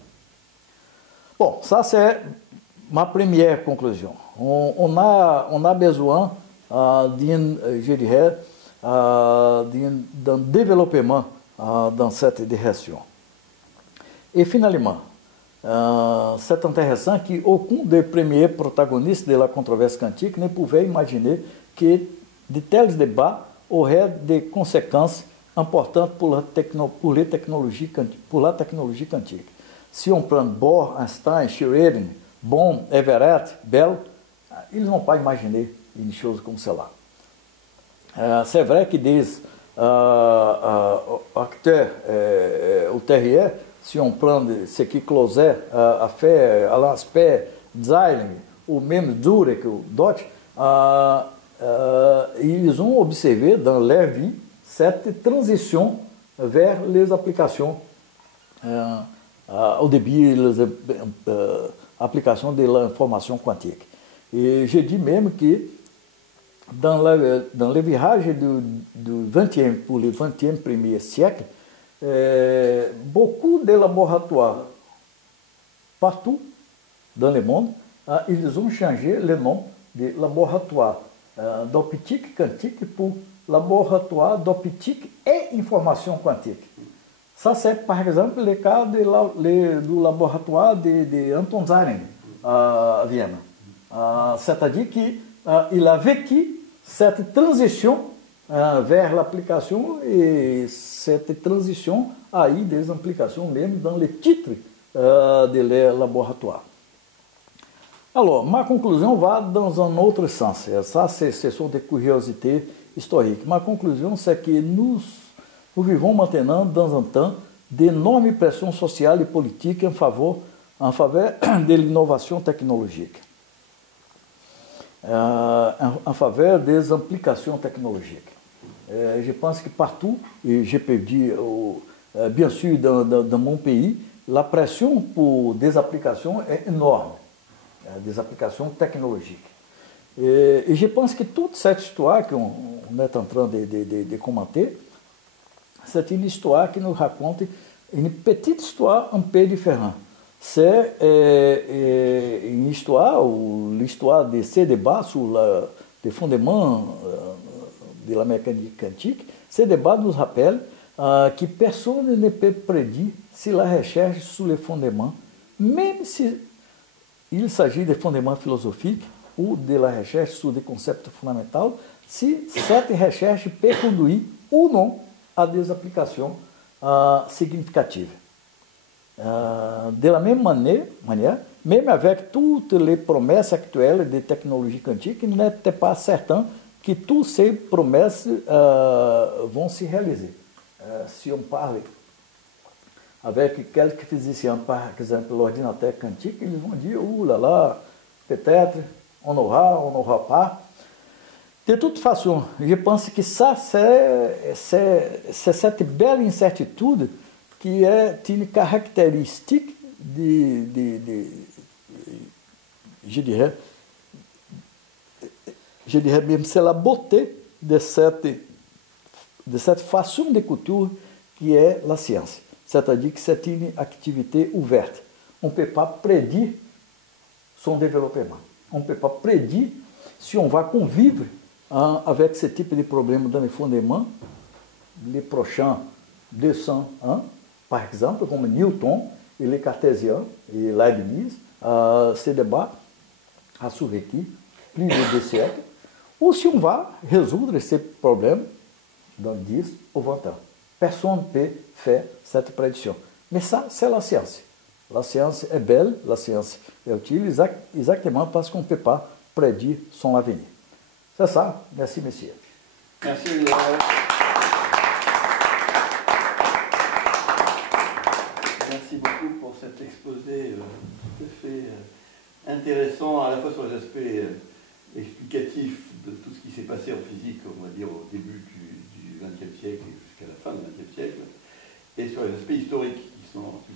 Bon, ça c'est ma première conclusion. On a besoin je dirais, d'un développement dans cette direction. Et finalement, c'est intéressant qu'aucun des premiers protagonistes de la controverse quantique ne pouvait imaginer que de tels débats auraient des conséquences importantes pour la technologie quantique. Si on prend Bohr, Einstein, Schrödinger, Bohm, Everett, Bell, ils n'ont pas imaginé une chose comme cela. C'est vrai que des acteurs ultérieurs, si on prend ce que Closet a fait à l'aspect Zeiling, ou même Durac, ou Dodge, ils ont observé dans leur vie cette transition vers les applications au début, les applications de l'information quantique. Et je dis même que dans le virage du 20e pour le 21e siècle, beaucoup de laboratoires partout dans le monde, ils ont changé le nom de laboratoire d'optique quantique pour laboratoire d'optique et information quantique. Ça, c'est par exemple le cas du laboratoire de Anton Zeiling à Vienne. C'est-à-dire qu'il a vécu cette transition vers l'application et cette transition a eu des implications même dans les titres de laboratoire. Alors, ma conclusion va dans un autre sens. Ça, ce sont des curiosités historiques. Ma conclusion, c'est que nous vivons maintenant dans un temps d'énorme pression sociale et politique en faveur de l'innovation technologique, en faveur des implications technologiques. Je pense que partout, et j'ai perdu, bien sûr, dans mon pays, la pression pour des applications est énorme, des applications technologiques. Et je pense que toute cette histoire qu'on est en train de commenter, c'est une histoire qui nous raconte une petite histoire un peu différente. C'est une histoire, ou l'histoire de ces débats sur les fondements de la mécanique quantique. Ces débats nous rappellent que personne ne peut prédire si la recherche sur les fondements, même s'il s'agit de fondements philosophiques ou de la recherche sur des concepts fondamentaux, si cette recherche peut conduire ou non à des applications significatives. De la même manière, même avec toutes les promesses actuelles de technologie quantique, il n'était pas certain que toutes ces promesses vont se réaliser. Si on parle avec quelques physiciens, par exemple, l'ordinateur quantique, ils vont dire, ouh là là, peut-être, on n'aura pas. De toute façon, je pense que ça, c'est cette belle incertitude qui est une caractéristique je dirais même, c'est la beauté de cette façon de culture qui est la science. C'est-à-dire que c'est une activité ouverte. On ne peut pas prédire son développement. On ne peut pas prédire si on va convivre avec ce type de problème dans les fondements les prochains 200 ans, par exemple, comme Newton et les cartésiens et Leibniz, ce débat a survécu plus de 2 siècles, ou si on va résoudre ces problèmes dans 10 ou 20 ans. Personne ne peut faire cette prédiction. Mais ça, c'est la science. La science est belle, la science est utile, exactement parce qu'on ne peut pas prédire son avenir. C'est ça. Merci, messieurs. Merci. Merci beaucoup pour cet exposé tout à fait intéressant, à la fois sur les aspects explicatifs de tout ce qui s'est passé en physique, on va dire, au début du XXe siècle et jusqu'à la fin du XXe siècle, et sur les aspects historiques qui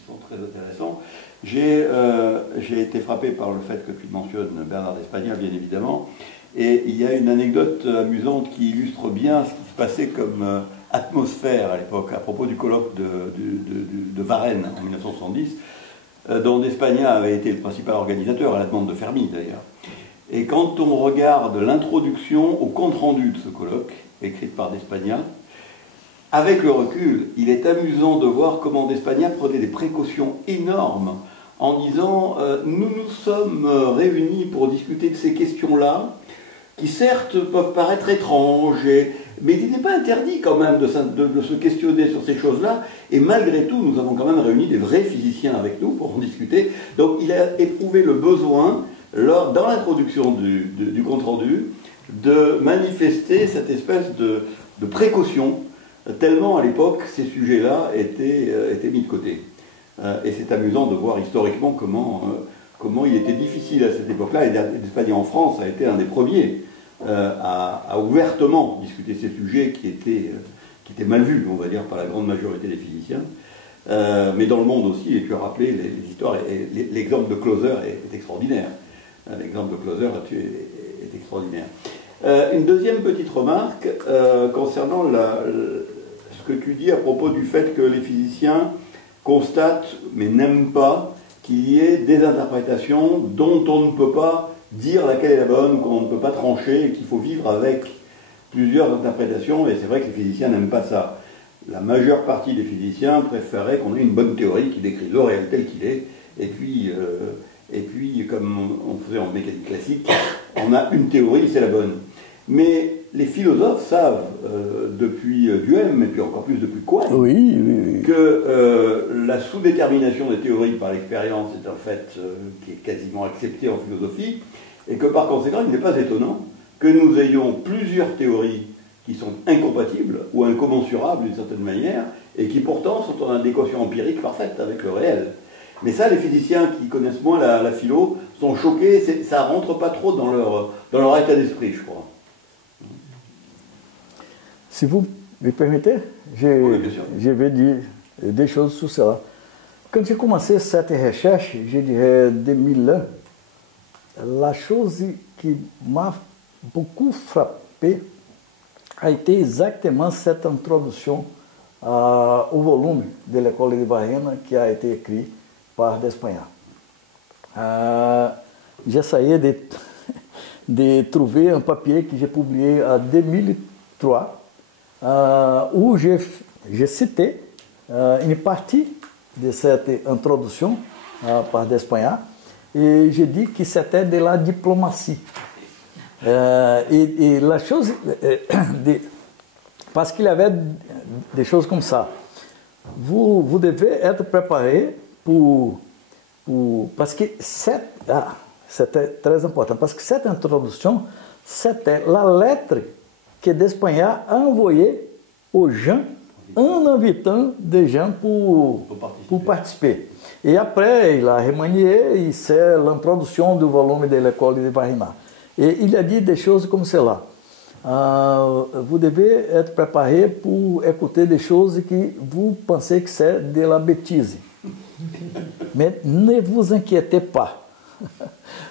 sont très intéressants. J'ai été frappé par le fait que tu mentionnes Bernard d'Espagnol, bien évidemment, et il y a une anecdote amusante qui illustre bien ce qui se passait comme atmosphère à l'époque, à propos du colloque de Varennes en 1970. dont Despagna avait été le principal organisateur, à la demande de Fermi d'ailleurs. Et quand on regarde l'introduction au compte-rendu de ce colloque, écrite par Despagna, avec le recul, il est amusant de voir comment Despagna prenait des précautions énormes en disant nous nous sommes réunis pour discuter de ces questions-là, qui certes peuvent paraître étranges, mais il n'est pas interdit quand même de se questionner sur ces choses-là, et malgré tout, nous avons quand même réuni des vrais physiciens avec nous pour en discuter. Donc il a éprouvé le besoin, dans l'introduction du compte-rendu, de manifester cette espèce de précaution, tellement à l'époque ces sujets-là étaient mis de côté. Et c'est amusant de voir historiquement comment il était difficile à cette époque-là, et l'Espagne en France a été un des premiers à ouvertement discuter ces sujets qui étaient mal vus, on va dire, par la grande majorité des physiciens. Mais dans le monde aussi, et tu as rappelé les histoires, et l'exemple de Clauser est extraordinaire. L'exemple de Clauser là-dessus est extraordinaire. Une deuxième petite remarque concernant ce que tu dis à propos du fait que les physiciens constatent, mais n'aiment pas, qu'il y ait des interprétations dont on ne peut pas dire laquelle est la bonne, qu'on ne peut pas trancher, et qu'il faut vivre avec plusieurs interprétations, et c'est vrai que les physiciens n'aiment pas ça. La majeure partie des physiciens préféraient qu'on ait une bonne théorie qui décrit le réel tel qu'il est, et puis comme on faisait en mécanique classique, on a une théorie, c'est la bonne. Mais les philosophes savent, depuis Duhem, et puis encore plus depuis Quine, que la sous-détermination des théories par l'expérience est un fait qui est quasiment accepté en philosophie, et que par conséquent, il n'est pas étonnant que nous ayons plusieurs théories qui sont incompatibles ou incommensurables d'une certaine manière, et qui pourtant sont en adéquation empirique parfaite avec le réel. Mais ça, les physiciens qui connaissent moins la philo sont choqués, ça ne rentre pas trop dans leur état d'esprit, je crois. Si vous me permettez, je vais dire des choses sur cela. Quand j'ai commencé cette recherche, je dirais 2001, la chose qui m'a beaucoup frappé a été exactement cette introduction au volume de l'École de Varenne qui a été écrit par Despagna. J'essayais de trouver un papier que j'ai publié en 2003 où j'ai cité une partie de cette introduction par Despagna et j'ai dit que c'était de la diplomatie. Et la chose, parce qu'il y avait des choses comme ça. Vous devez être préparé parce que c'était très important, parce que cette introduction, c'était la lettre que Despagna a envoyée aux gens en invitant des gens pour participer. Et après, il a remanié et c'est l'introduction du volume de l'École de Varenne. Et il a dit des choses comme cela. Vous devez être préparé pour écouter des choses que vous pensez que c'est de la bêtise. Mais ne vous inquiétez pas.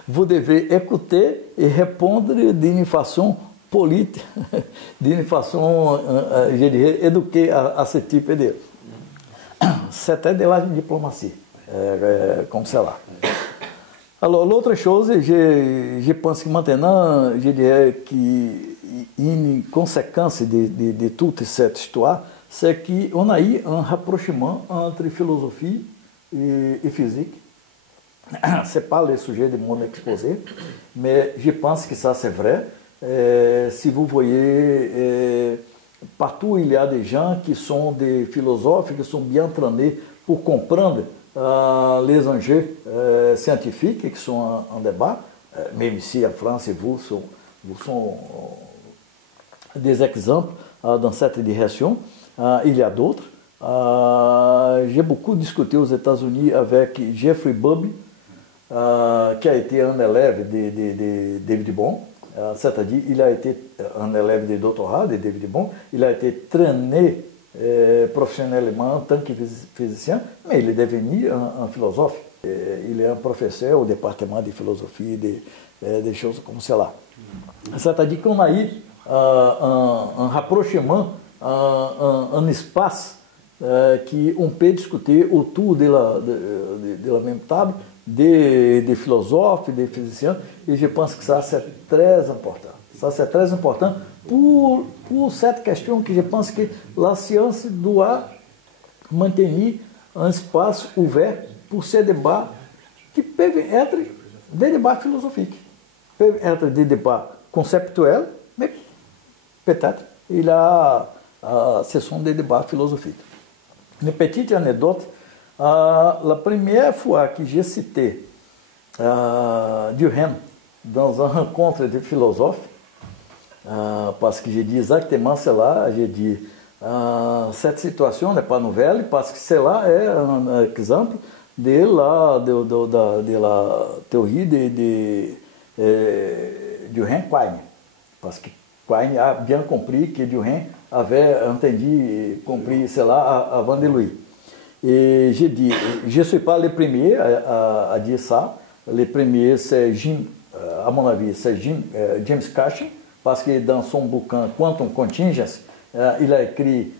Vous devez écouter et répondre d'une façon politique, d'une façon, je dirais, éduquée à ce type de... C'était de la diplomatie, comme cela. Alors, l'autre chose, je pense que maintenant, je dirais qu'une conséquence de toute cette histoire, c'est qu'on a eu un rapprochement entre philosophie et physique. Ce n'est pas le sujet de mon exposé, mais je pense que ça c'est vrai. Si vous voyez, partout il y a des gens qui sont des philosophes, qui sont bien entraînés pour comprendre les enjeux scientifiques qui sont en débat, même ici en France, vous sont des exemples dans cette direction. Il y a d'autres. J'ai beaucoup discuté aux États-Unis avec Jeffrey Bubb, qui a été un élève de David Bohm. C'est-à-dire, il a été un élève de doutorat de David Bohm. Il a été traîné professionnellement en tant que physicien, mais il est devenu un philosophe. Il est un professeur au département de philosophie, des choses comme cela. C'est-à-dire qu'on a eu un rapprochement, un espace qu'on peut discuter autour de la même table des philosophes, des physiciens, et je pense que ça c'est très important. Ça c'est très important pour cette question que je pense que la science doit maintenir un espace ouvert pour ces débats qui peuvent être des débats philosophiques, peuvent être des débats conceptuels, mais peut-être ce sont des débats philosophiques. Une petite anecdote, la première fois que j'ai cité Durkheim dans une rencontre de philosophes, parce que j'ai dit exactement cela, j'ai dit cette situation n'est pas nouvelle, parce que cela est un exemple de la théorie de Durkheim-Quine, parce que Quine a bien compris que Durkheim avait compris cela avant de lui. Et j'ai dit, je ne suis pas le premier à dire ça. Le premier, c'est à mon avis, c'est James Cushing, parce que dans son bouquin Quantum Contingence, il a écrit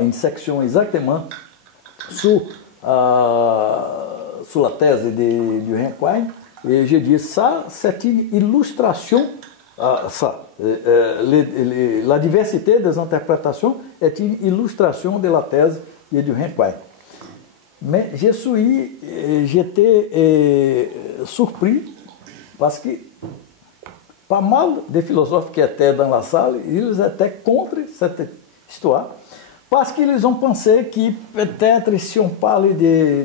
une section exactement sur la thèse de Durkheim-Quine. Et je dis, ça, c'est une illustration, la diversité des interprétations est une illustration de la thèse de Durkheim-Quine. Mais j'étais surpris parce que pas mal de philosophes qui étaient dans la salle, ils étaient contre cette histoire, parce qu'ils ont pensé que peut-être si on parle de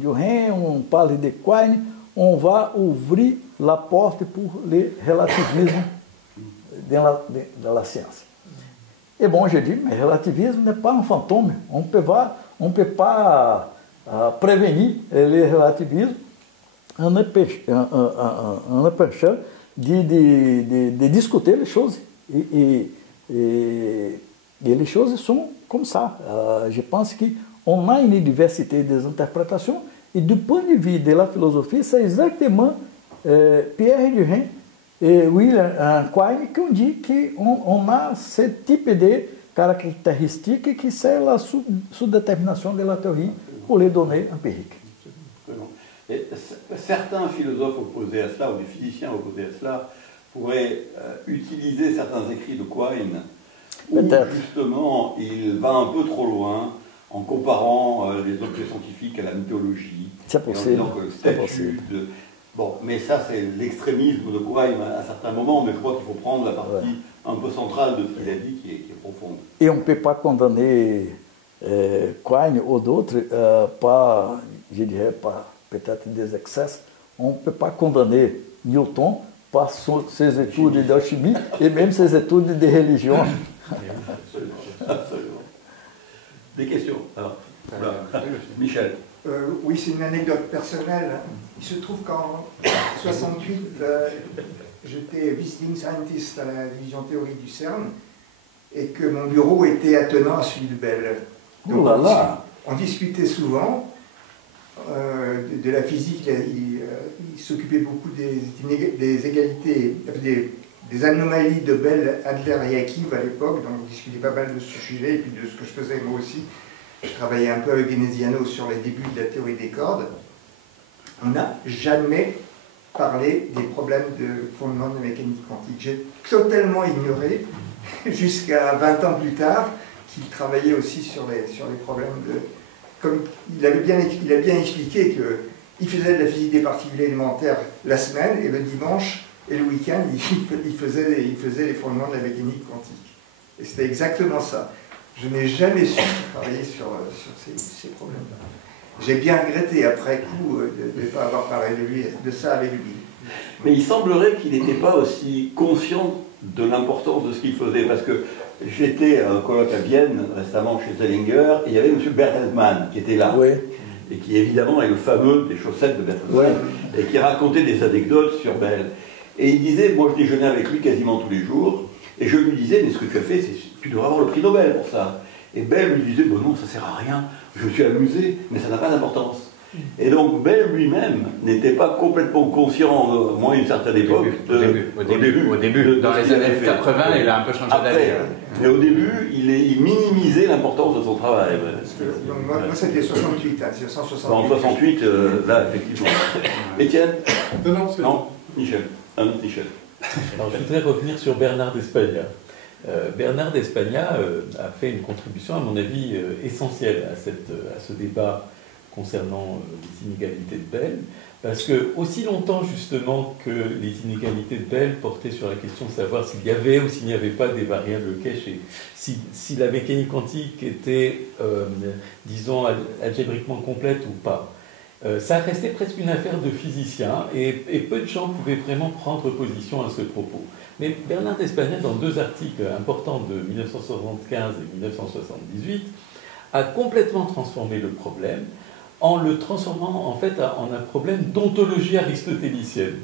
Durkheim, on parle de Quine, on va ouvrir la porte pour le relativisme de la science. Et bon, je dis, mais relativisme n'est pas un fantôme. On ne peut pas prévenir le relativisme en empêchant de discuter les choses. Et les choses sont comme ça. Je pense qu'on a une diversité des interprétations. Et du point de vue de la philosophie, c'est exactement Pierre Durkheim et William Quine qui ont dit qu'on a ce type de caractéristiques qui c'est la sous-détermination de la théorie pour les données empiriques. Et certains philosophes opposés à cela, ou des physiciens opposés à cela, pourraient utiliser certains écrits de Quine, où justement il va un peu trop loin en comparant les objets scientifiques à la mythologie, c'est possible. En disant que le statut de... Bon, mais ça c'est l'extrémisme de Quine à certains moments, mais je crois qu'il faut prendre la partie un peu centrale de ce qu'il a dit qui est profonde. Et on ne peut pas condamner Quine ou d'autres par, je dirais, par peut-être des excès. On ne peut pas condamner Newton par ses études d'alchimie et même ses études de religion. Absolument. Des questions? Alors, Michel. Oui, c'est une anecdote personnelle. Il se trouve qu'en 68, j'étais visiting scientist à la division théorie du CERN et que mon bureau était attenant à celui de Bell. Donc, on discutait souvent de la physique. Il s'occupait beaucoup des égalités, des anomalies de Bell, Adler et Akiv à l'époque. Donc on discutait pas mal de ce sujet et puis de ce que je faisais moi aussi. Je travaillais un peu avec Veneziano sur les débuts de la théorie des cordes. On n'a jamais parlé des problèmes de fondement de la mécanique quantique. J'ai totalement ignoré, jusqu'à 20 ans plus tard, qu'il travaillait aussi sur les problèmes de... Comme il a bien expliqué qu'il faisait de la physique des particules élémentaires la semaine, et le dimanche et le week-end, il faisait les fondements de la mécanique quantique. Et c'était exactement ça. Je n'ai jamais su travailler sur ces problèmes-là. J'ai bien regretté après coup de ne pas avoir parlé de ça avec lui. Mais il semblerait qu'il n'était pas aussi conscient de l'importance de ce qu'il faisait, parce que j'étais à un colloque à Vienne récemment chez Zellinger, et il y avait M. Bertelsmann qui était là, et qui évidemment est le fameux des chaussettes de Bertelsmann, et qui racontait des anecdotes sur Bell. Et il disait, moi je déjeunais avec lui quasiment tous les jours, et je lui disais, mais ce que tu as fait, tu devrais avoir le prix Nobel pour ça. Et Bell lui disait, bon non, ça sert à rien, je me suis amusé, mais ça n'a pas d'importance. Et donc Bell lui-même n'était pas complètement conscient, au moins à une certaine époque, au début, dans les années 80, il a un peu changé d'avis. Mais au début, il minimisait l'importance de son travail. Donc, moi c'était 68, hein, c'est 168. En 68, là, effectivement. Étienne? Non, Michel. Un autre Michel. Alors, je voudrais revenir sur Bernard d'Espagna. Bernard d'Espagna a fait une contribution, à mon avis, essentielle à ce débat concernant les inégalités de Bell, parce que aussi longtemps justement que les inégalités de Bell portaient sur la question de savoir s'il y avait ou s'il n'y avait pas des variables cachées, si la mécanique quantique était, disons, algébriquement complète ou pas. Ça restait presque une affaire de physiciens et peu de gens pouvaient vraiment prendre position à ce propos. Mais Bernard d'Espagna, dans deux articles importants de 1975 et 1978, a complètement transformé le problème en le transformant en fait en un problème d'ontologie aristotélicienne.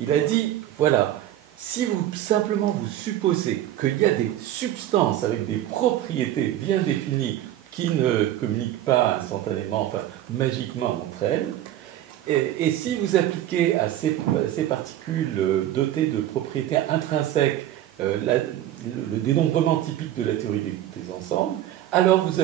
Il a dit, voilà, si vous simplement vous supposez qu'il y a des substances avec des propriétés bien définies qui ne communiquent pas instantanément, enfin magiquement entre elles, et si vous appliquez à ces particules dotées de propriétés intrinsèques le dénombrement typique de la théorie des ensembles, alors vous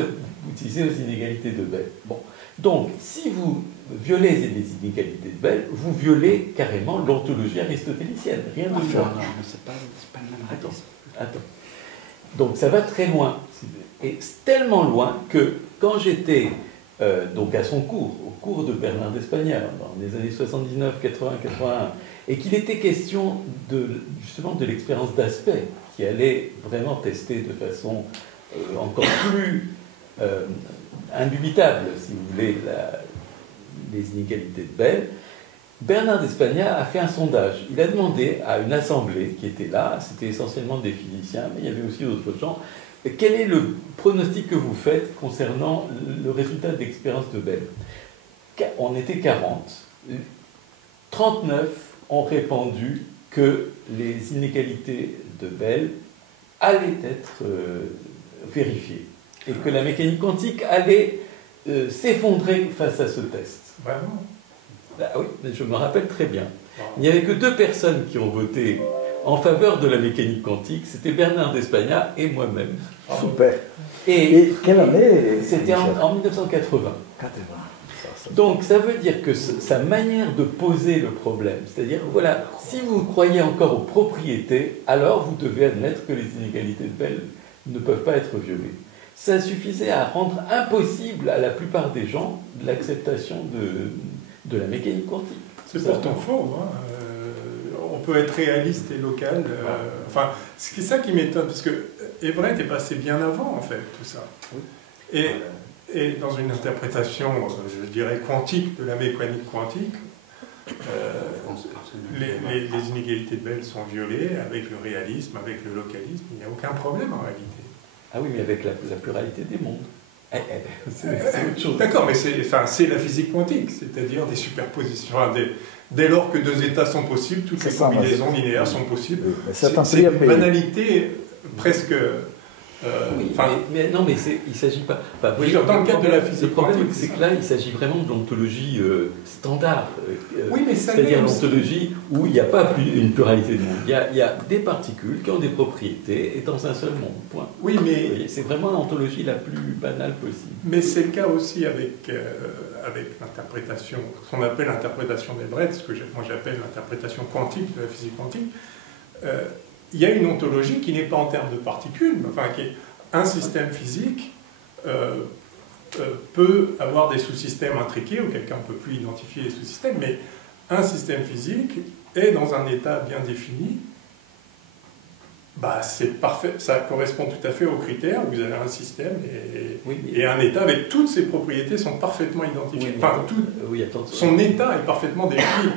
utilisez les inégalités de Bell. Bon. Donc, si vous violez les inégalités de Bell, vous violez carrément l'ontologie aristotélicienne. Rien de moins. Non, mais c'est pas le même réalisme. Attends. Donc, ça va très loin. Et tellement loin que quand j'étais donc à son cours, au cours de Bernard d'Espagna, dans les années 79, 80, 81, et qu'il était question justement de l'expérience d'aspect, qui allait vraiment tester de façon encore plus indubitable, si vous voulez, les inégalités de Bell, Bernard d'Espagna a fait un sondage. Il a demandé à une assemblée qui était là, c'était essentiellement des physiciens, mais il y avait aussi d'autres gens, quel est le pronostic que vous faites concernant le résultat de l'expérience de Bell? On était 40. 39 ont répondu que les inégalités de Bell allaient être vérifiées et que la mécanique quantique allait s'effondrer face à ce test. Vraiment? Bah oui, mais je me rappelle très bien. Il n'y avait que 2 personnes qui ont voté en faveur de la mécanique quantique, c'était Bernard d'Espagna et moi-même. Super. Et quelle année? C'était en 1980. 80. Donc ça veut dire que sa manière de poser le problème, c'est-à-dire, voilà, si vous croyez encore aux propriétés, alors vous devez admettre que les inégalités de Bell ne peuvent pas être violées. Ça suffisait à rendre impossible à la plupart des gens l'acceptation de la mécanique quantique. C'est pourtant faux. Hein. On peut être réaliste et local. Enfin, c'est ça qui m'étonne, parce que Everett est passé bien avant, en fait, tout ça. Oui. Et dans une interprétation, je dirais, quantique de la mécanique quantique, les inégalités de Bell sont violées avec le réalisme, avec le localisme. Il n'y a aucun problème, en réalité. Ah oui, mais avec la pluralité des mondes. C'est autre chose. D'accord, mais c'est la physique quantique, c'est-à-dire des superpositions. Dès lors que 2 états sont possibles, toutes les combinaisons linéaires sont possibles. C'est une banalité presque... oui, mais non, mais il ne s'agit pas... Enfin, dans le cadre de la physique le problème, quantique, c'est que là, il s'agit vraiment de l'ontologie standard. Oui, mais ça c'est-à-dire l'ontologie où il n'y a pas une pluralité de mondes. Il y a des particules qui ont des propriétés et dans un seul monde, point. Oui, mais... C'est vraiment l'ontologie la plus banale possible. Mais c'est le cas aussi avec l'interprétation, ce qu'on appelle l'interprétation d'Everett, ce que moi j'appelle l'interprétation quantique de la physique quantique. Il y a une ontologie qui n'est pas en termes de particules, mais enfin qui est un système physique peut avoir des sous-systèmes intriqués, auquel cas on ne peut plus identifier les sous-systèmes, mais un système physique est dans un état bien défini. Bah, c'est parfait, ça correspond tout à fait aux critères. Vous avez un système et un état avec toutes ses propriétés sont parfaitement identifiées. Enfin, son état est parfaitement défini.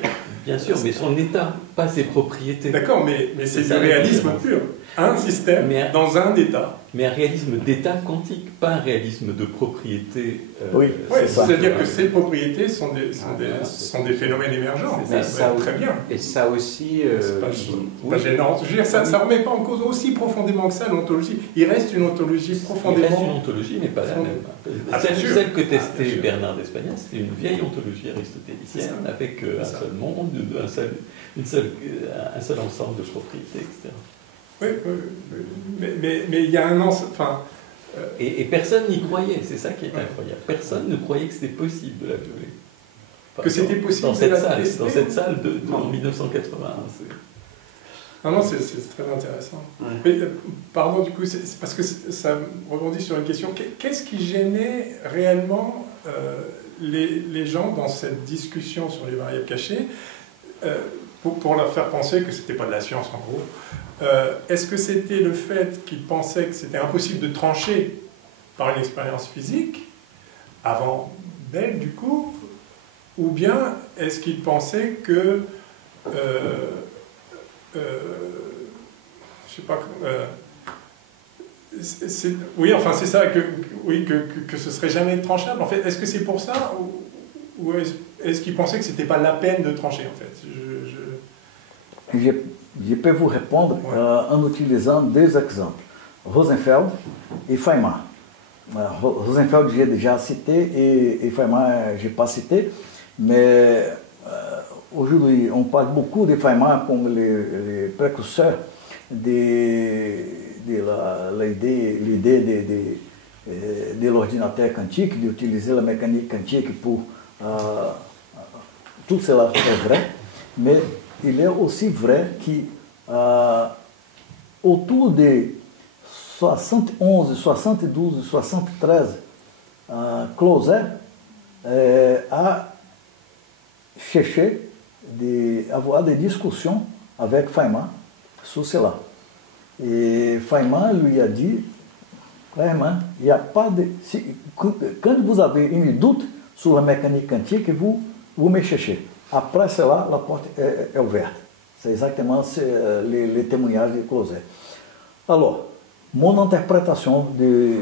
Bien sûr, mais son état, pas ses propriétés. D'accord, mais c'est du réalisme pur. un système dans un État. Mais un réalisme d'État quantique, pas un réalisme de propriété. Oui, c'est-à-dire que ces propriétés sont des phénomènes émergents. Très bien. Et ça aussi... c'est pas gênant. Je veux dire, ça ne remet pas en cause aussi profondément que ça l'ontologie. Il reste une ontologie profondément... Il reste une ontologie, mais pas la même. Celle que testait Bernard d'Espagna, c'était une vieille ontologie aristotélicienne avec un seul monde, un seul ensemble de propriétés, etc. Oui, mais il y a un an... Et personne n'y croyait, c'est ça qui est incroyable. Personne ne croyait que c'était possible de la violer. Que c'était possible dans cette salle en 1981. Non, c'est très intéressant. Ouais. Mais, pardon, du coup, c'est parce que ça rebondit sur une question. Qu'est-ce qui gênait réellement les gens dans cette discussion sur les variables cachées pour leur faire penser que c'était pas de la science, en gros? Est-ce que c'était le fait qu'ils pensaient que c'était impossible de trancher par une expérience physique, avant Bell du coup, ou bien est-ce qu'ils pensaient que, je sais pas, oui, enfin c'est ça, que ce serait jamais tranchable. En fait, est-ce que c'est pour ça, ou est-ce qu'ils pensaient que c'était pas la peine de trancher en fait? Je peux vous répondre en utilisant deux exemples, Rosenfeld et Feynman. Rosenfeld, j'ai déjà cité, et Feynman, je n'ai pas cité, mais aujourd'hui, on parle beaucoup de Feynman comme le précurseur de l'idée de l'ordinateur quantique, d'utiliser la mécanique quantique pour... tout cela est vrai, mais il est aussi vrai que autour de 71, 72, 73, Closet a cherché d'avoir des discussions avec Feynman sur cela. Et Feynman lui a dit, clairement, il n'y a pas de... quand vous avez un doute sur la mécanique quantique, vous me cherchez. Après cela, la porte est ouverte. C'est exactement les témoignages de Closet. Alors, mon interprétation de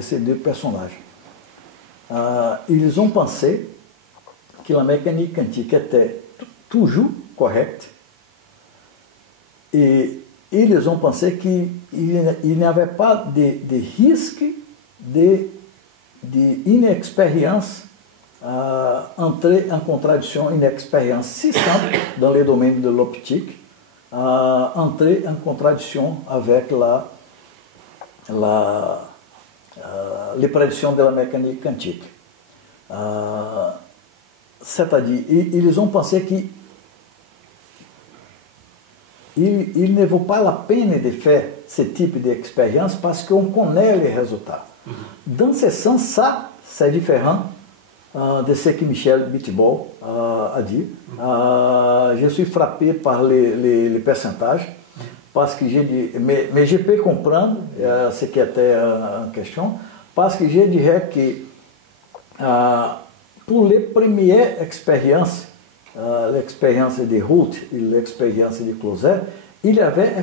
ces deux personnages, ils ont pensé que la mécanique quantique était toujours correcte et ils ont pensé qu'il n'y avait pas de risque d'inexpérience entrer en contradiction, une expérience si simple dans le domaine de l'optique, entrer en contradiction avec les prédictions de la mécanique quantique. C'est-à-dire, ils ont pensé qu'il ne vaut pas la peine de faire ce type d'expérience parce qu'on connaît les résultats. Dans ce sens, ça, c'est différent de ce que Michel Bitbol a dit. Je suis frappé par les pourcentages, parce que j'ai dit, mais je peux comprendre ce qui était en question, parce que je dirais que pour les premières expériences, l'expérience de Root et l'expérience de Closet, il y avait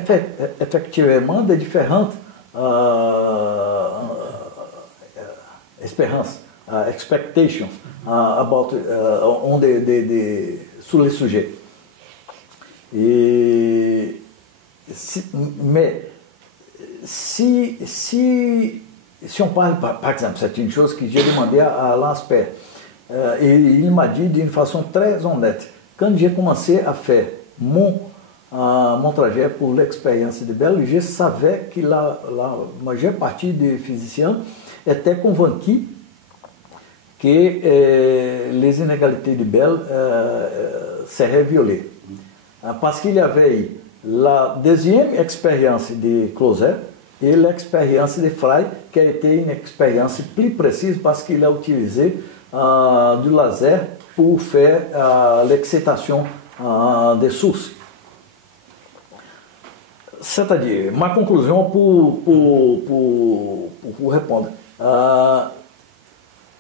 effectivement de différentes espérances. Expectations about, sur les sujets. Mais si on parle, par exemple, c'est une chose que j'ai demandé à Alain Aspect, et il m'a dit d'une façon très honnête, quand j'ai commencé à faire mon trajet pour l'expérience de Bell, je savais que la majeure partie des physiciens étaient convaincus que les inégalités de Bell seraient violées. Parce qu'il y avait la deuxième expérience de Closet et l'expérience de Frey, qui a été une expérience plus précise parce qu'il a utilisé du laser pour faire l'excitation des sources. C'est-à-dire, ma conclusion pour vous répondre.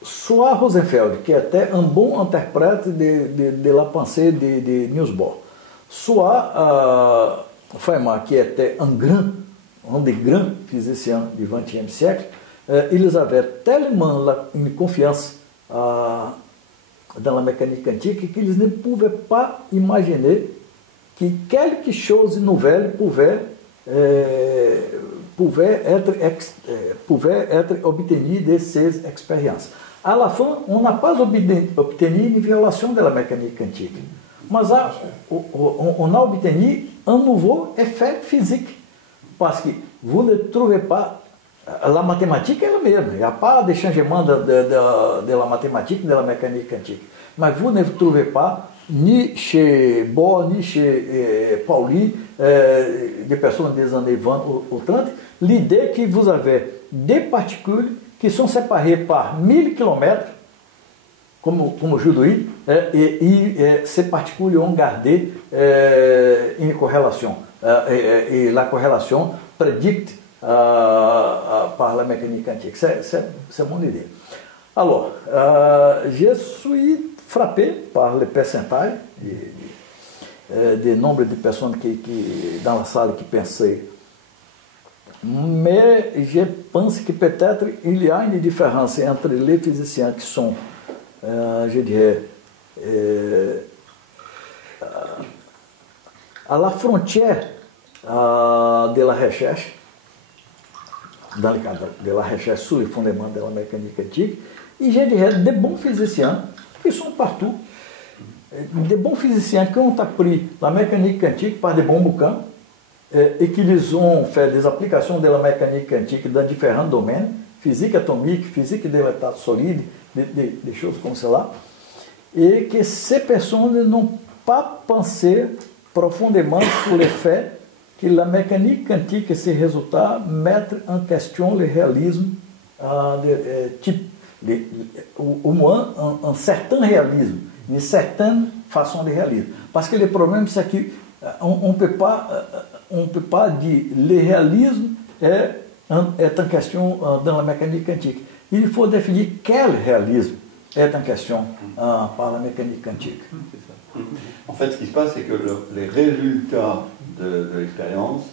Soit Rosenfeld, qui était un bon interprète de la pensée de Niels Bohr, soit Feynman, qui était un des grands physiciens du XXe siècle, ils avaient tellement une confiance dans la mécanique quantique qu'ils ne pouvaient pas imaginer que quelque chose de nouvel pouvait être obtenu de ces expériences. À la fin, on n'a pas obtenu une violation de la mécanique quantique, mais on a obtenu un nouveau effet physique, parce que vous ne trouvez pas, la mathématique est la même, il n'y a pas de changement de la mathématique, de la mécanique quantique, mais vous ne trouvez pas, ni chez Bohr, ni chez Pauli, des personnes des années 20 ou 30, l'idée que vous avez des particules qui sont séparées par 1000 km, como aujourd'hui, et ces particules ont gardé une corrélation. Et la corrélation prédicte par la mécanique quantique. C'est mon idée. Alors, je suis frappé par le pourcentage de nombre de personnes qui dans la salle qui pensaient. Mais je pense que peut-être il y a une différence entre les physiciens qui sont, je dirais, à la frontière de la recherche, dans le cadre de la recherche sur les fondements de la mécanique quantique, et je dirais des bons physiciens qui sont partout, des bons physiciens qui ont appris la mécanique quantique par des bons bouquins et qui les ont fait des applications de la mécanique quantique dans différents domaines, physique atomique, physique de l'état solide, des choses comme cela, et que ces personnes n'ont pas pensé profondément sur le fait que la mécanique quantique et ses résultats mettent en question le réalisme au moins un certain réalisme, une certaine façon de réalisme. Parce que le problème, c'est qu'on ne peut pas dire que le réalisme est en question dans la mécanique quantique. Il faut définir quel réalisme est en question par la mécanique quantique. En fait, ce qui se passe, c'est que les résultats de l'expérience,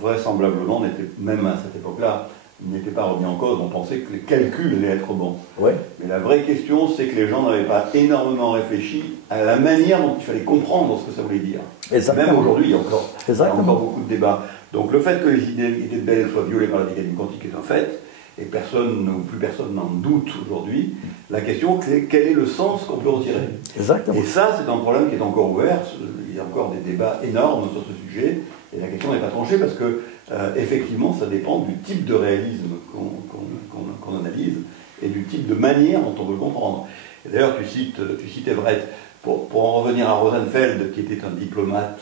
vraisemblablement, même à cette époque-là, n'étaient pas remis en cause. On pensait que les calculs allaient être bons. Ouais. Mais la vraie question, c'est que les gens n'avaient pas énormément réfléchi à la manière dont il fallait comprendre ce que ça voulait dire. Exactement. Même aujourd'hui, il y a encore beaucoup de débats. Donc le fait que les idées de Bell soient violées par la mécanique quantique est un fait, et plus personne n'en doute aujourd'hui. La question, c'est quel est le sens qu'on peut en tirer. Exactement. Et ça, c'est un problème qui est encore ouvert. Il y a encore des débats énormes sur ce sujet, et la question n'est pas tranchée parce que, effectivement, ça dépend du type de réalisme qu'on analyse et du type de manière dont on veut le comprendre. Et d'ailleurs, tu cites Everett. Pour en revenir à Rosenfeld, qui était un diplomate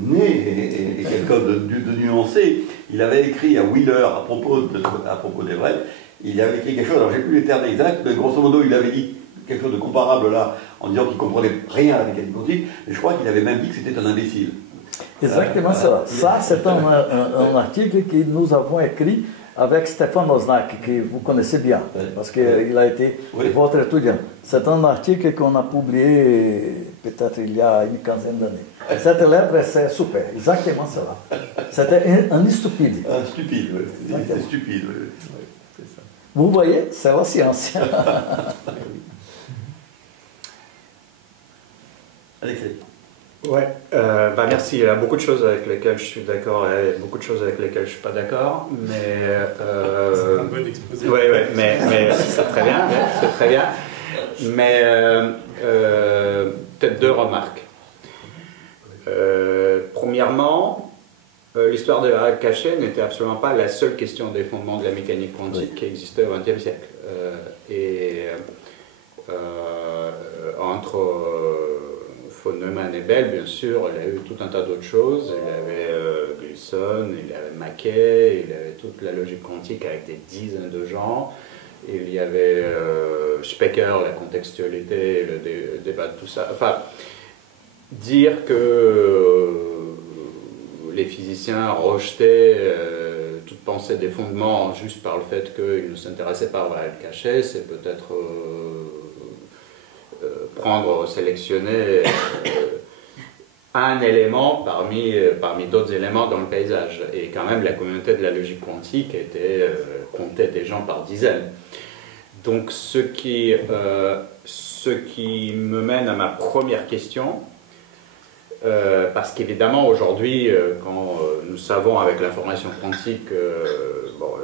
né et quelqu'un de nuancé, il avait écrit à Wheeler à propos d'Everett, il avait écrit quelque chose, alors j'ai plus les termes exacts, mais grosso modo il avait dit quelque chose de comparable là, en disant qu'il ne comprenait rien à la mécanique quantique, mais je crois qu'il avait même dit que c'était un imbécile. Exactement ça. Ça, c'est un article que nous avons écrit avec Stéphane Osnak, que vous connaissez bien, parce qu'il a été votre étudiant. C'est un article qu'on a publié peut-être il y a une quinzaine d'années. Cette lettre, c'est super, exactement cela. C'était un stupide. Un stupide, oui. C'est stupide, oui. Vous voyez, c'est la science. Alexei. Ouais, merci. Il y a beaucoup de choses avec lesquelles je suis d'accord et beaucoup de choses avec lesquelles je ne suis pas d'accord. Mais c'est un bon exposé. Ouais, mais c'est très bien. C'est très bien. Mais peut-être deux remarques. Premièrement, l'histoire de la règle cachée n'était absolument pas la seule question des fondements de la mécanique quantique qui existait au XXe siècle. Entre von Neumann et Bell, bien sûr, il y a eu tout un tas d'autres choses. Il y avait Gilson, il y avait Mackay, il y avait toute la logique quantique avec des dizaines de gens. Il y avait Specker, la contextualité, le débat de tout ça. Enfin, dire que les physiciens rejetaient toute pensée des fondements juste par le fait qu'ils ne s'intéressaient pas à la règle cachée, c'est peut-être prendre, sélectionner un élément parmi d'autres éléments dans le paysage. Et quand même, la communauté de la logique quantique comptait des gens par dizaines. Donc, ce qui me mène à ma première question, parce qu'évidemment, aujourd'hui, quand nous savons avec l'information quantique,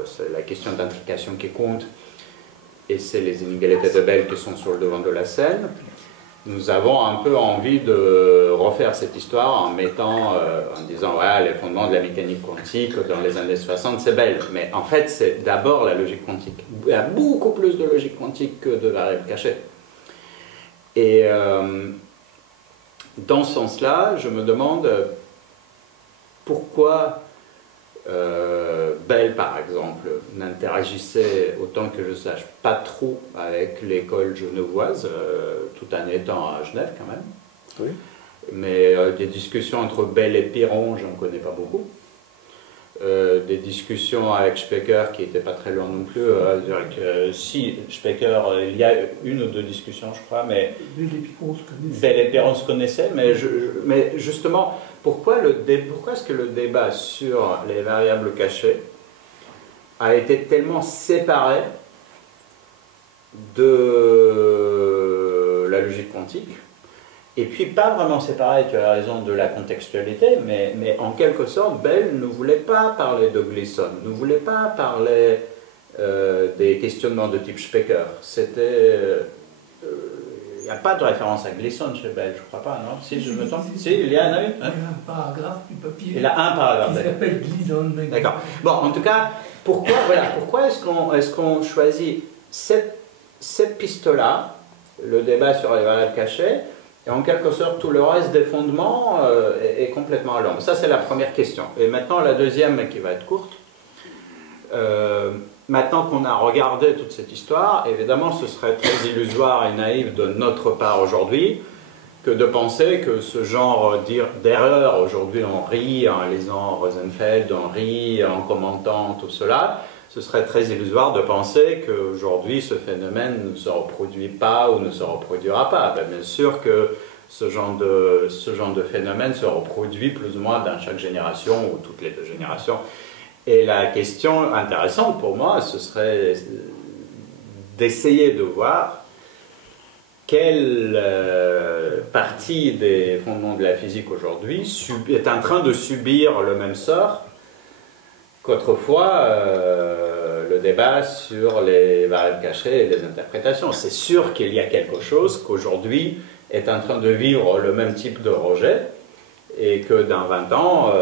c'est la question d'intrication qui compte, et c'est les inégalités de Bell qui sont sur le devant de la scène, nous avons un peu envie de refaire cette histoire en disant ouais, les fondements de la mécanique quantique dans les années 60, c'est Bell. Mais en fait, c'est d'abord la logique quantique. Il y a beaucoup plus de logique quantique que de variables cachées. Et dans ce sens-là, je me demande pourquoi Bell, par exemple, n'interagissait, autant que je sache, pas trop avec l'école genevoise, tout en étant à Genève quand même. Oui. Mais des discussions entre Bell et Piron, j'en connais pas beaucoup. Des discussions avec Specker qui n'étaient pas très loin non plus. Si, Specker, il y a une ou deux discussions, je crois, mais Bell et Piron se connaissaient, mais justement, pourquoi est-ce que le débat sur les variables cachées a été tellement séparé de la logique quantique? Et puis pas vraiment séparé, tu as raison, de la contextualité, mais en quelque sorte, Bell ne voulait pas parler de Gleason, ne voulait pas parler des questionnements de type Specker. C'était... il n'y a pas de référence à Gleason chez Bell, je ne crois pas, non? Si je me trompe. Si, il y a un Il y a un paragraphe du papier. Il a un paragraphe. Il s'appelle Gleason. D'accord. Bon, en tout cas, pourquoi est-ce qu'on choisit cette piste-là, le débat sur les variables cachées, et en quelque sorte tout le reste des fondements est complètement à l'ombre? Ça, c'est la première question. Et maintenant, la deuxième, qui va être courte. Maintenant qu'on a regardé toute cette histoire, évidemment, ce serait très illusoire et naïf de notre part aujourd'hui que de penser que ce genre d'erreur, aujourd'hui on rit en lisant Rosenfeld, on rit en commentant tout cela, ce serait très illusoire de penser qu'aujourd'hui ce phénomène ne se reproduit pas ou ne se reproduira pas. Bien sûr que ce genre de phénomène se reproduit plus ou moins dans chaque génération ou toutes les deux générations. Et la question intéressante pour moi, ce serait d'essayer de voir quelle partie des fondements de la physique aujourd'hui est en train de subir le même sort qu'autrefois le débat sur les variables cachées et les interprétations. C'est sûr qu'il y a quelque chose qu'aujourd'hui est en train de vivre le même type de rejet, et que dans 20 ans,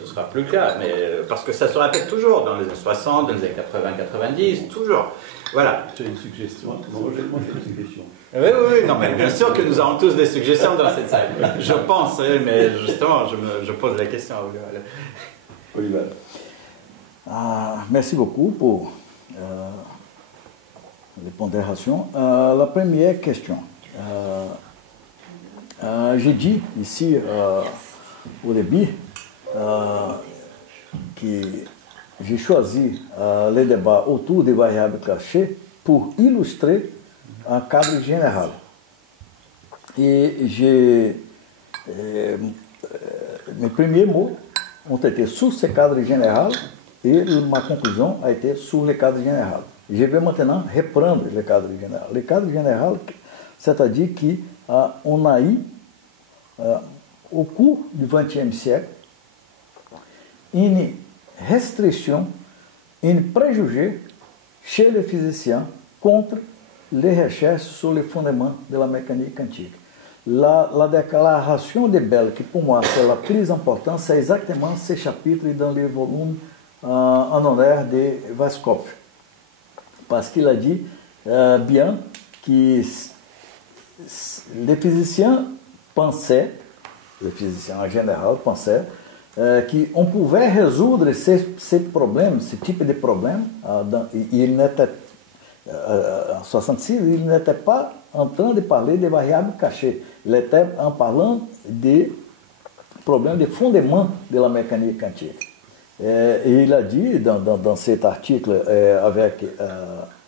ce sera plus clair. Mais, parce que ça se répète toujours, dans les années 60, dans les années 80, 90, toujours. Voilà. Tu as une suggestion? Moi, j'ai une suggestion. Oui, non, mais bien sûr que nous avons tous des suggestions dans cette salle. Je pense, mais justement, je pose la question à vous. Olivier. Merci beaucoup pour les pondérations. La première question. J'ai dit ici au début que j'ai choisi les débats autour des variables cachées pour illustrer un cadre général. Et mes premiers mots ont été sur ce cadre général et ma conclusion a été sur le cadre général. Je vais maintenant reprendre le cadre général. Le cadre général, c'est-à-dire qu'on a eu, au cours du XXe siècle, une restriction, un préjugé chez les physiciens contre les recherches sur les fondements de la mécanique quantique. La déclaration de Bell, que pour moi c'est la plus importante, c'est exactement ce chapitre dans le volume en honneur de Weisskopf. Parce qu'il a dit bien que les physiciens pensaient, les physiciens en général pensaient, qu'on pouvait résoudre ces problèmes, ce type de problème. Il n'était, en 66, il n'était pas en train de parler de variables cachées. Il était en parlant des problèmes de fondement de la mécanique quantique. Et il a dit dans cet article,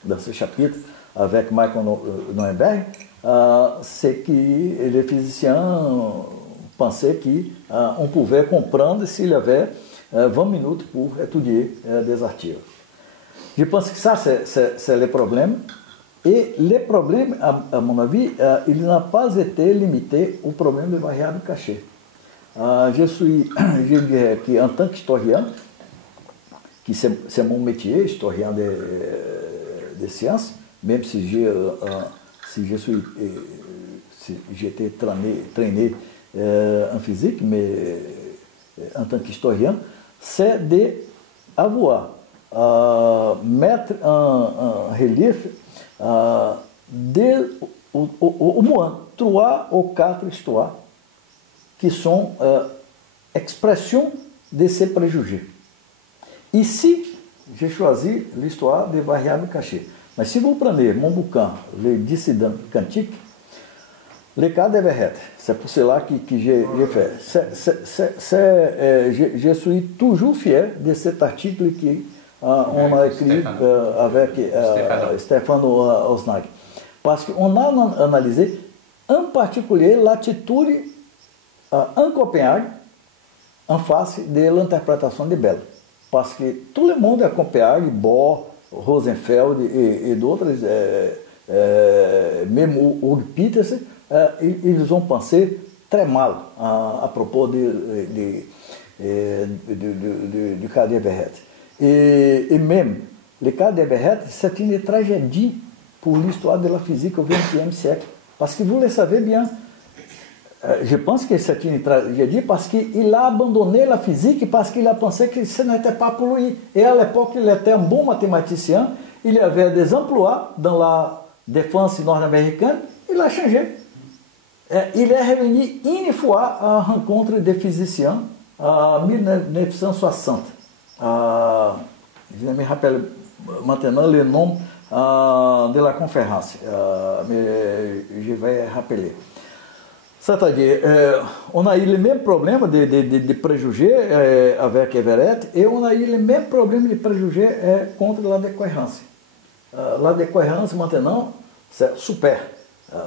dans ce chapitre, avec Michael Neuenberg, c'est que les physiciens pensais qu'on pouvait comprendre s'il y avait 20 minutes pour étudier des articles. Je pense que ça, c'est le problème. Et le problème, à mon avis, il n'a pas été limité au problème de variable cachée. Je dirais qu'en tant qu'historien, qui c'est mon métier, historien de sciences, même si j'étais traîné en physique, mais en tant qu'historien, c'est d'avoir mettre en relief au moins 3 ou 4 histoires qui sont expression de ces préjugés. Ici, j'ai choisi l'histoire des variables cachées. Mais si vous prenez mon bouquin, Les dissidents quantiques, le cas d'Everett, c'est pour cela que j'ai fait. Je suis toujours fier de cet article qu'on a écrit avec Stefano Osnag. Parce qu'on a analysé, en particulier, l'attitude en Copenhague en face de l'interprétation de Bell. Parce que tout le monde à Copenhague, Bohr, Rosenfeld et d'autres, même Hugh Petersen, ils ont pensé très mal à propos du cas d'Everett. Et même, le cas d'Everett, c'est une tragédie pour l'histoire de la physique au XXe siècle. Parce que vous le savez bien, je pense que c'est une tragédie parce qu'il a abandonné la physique parce qu'il a pensé que ce n'était pas pour lui. Et à l'époque, il était un bon mathématicien, il y avait des emplois dans la défense nord-américaine, il a changé. Il est revenu une fois à la rencontre des physiciens en 1960. Je ne me rappelle maintenant le nom de la conférence, mais je vais rappeler. C'est-à-dire, on a eu le même problème de préjugés avec Everett et on a eu le même problème de préjugés contre la décohérence. La décohérence, maintenant, c'est super.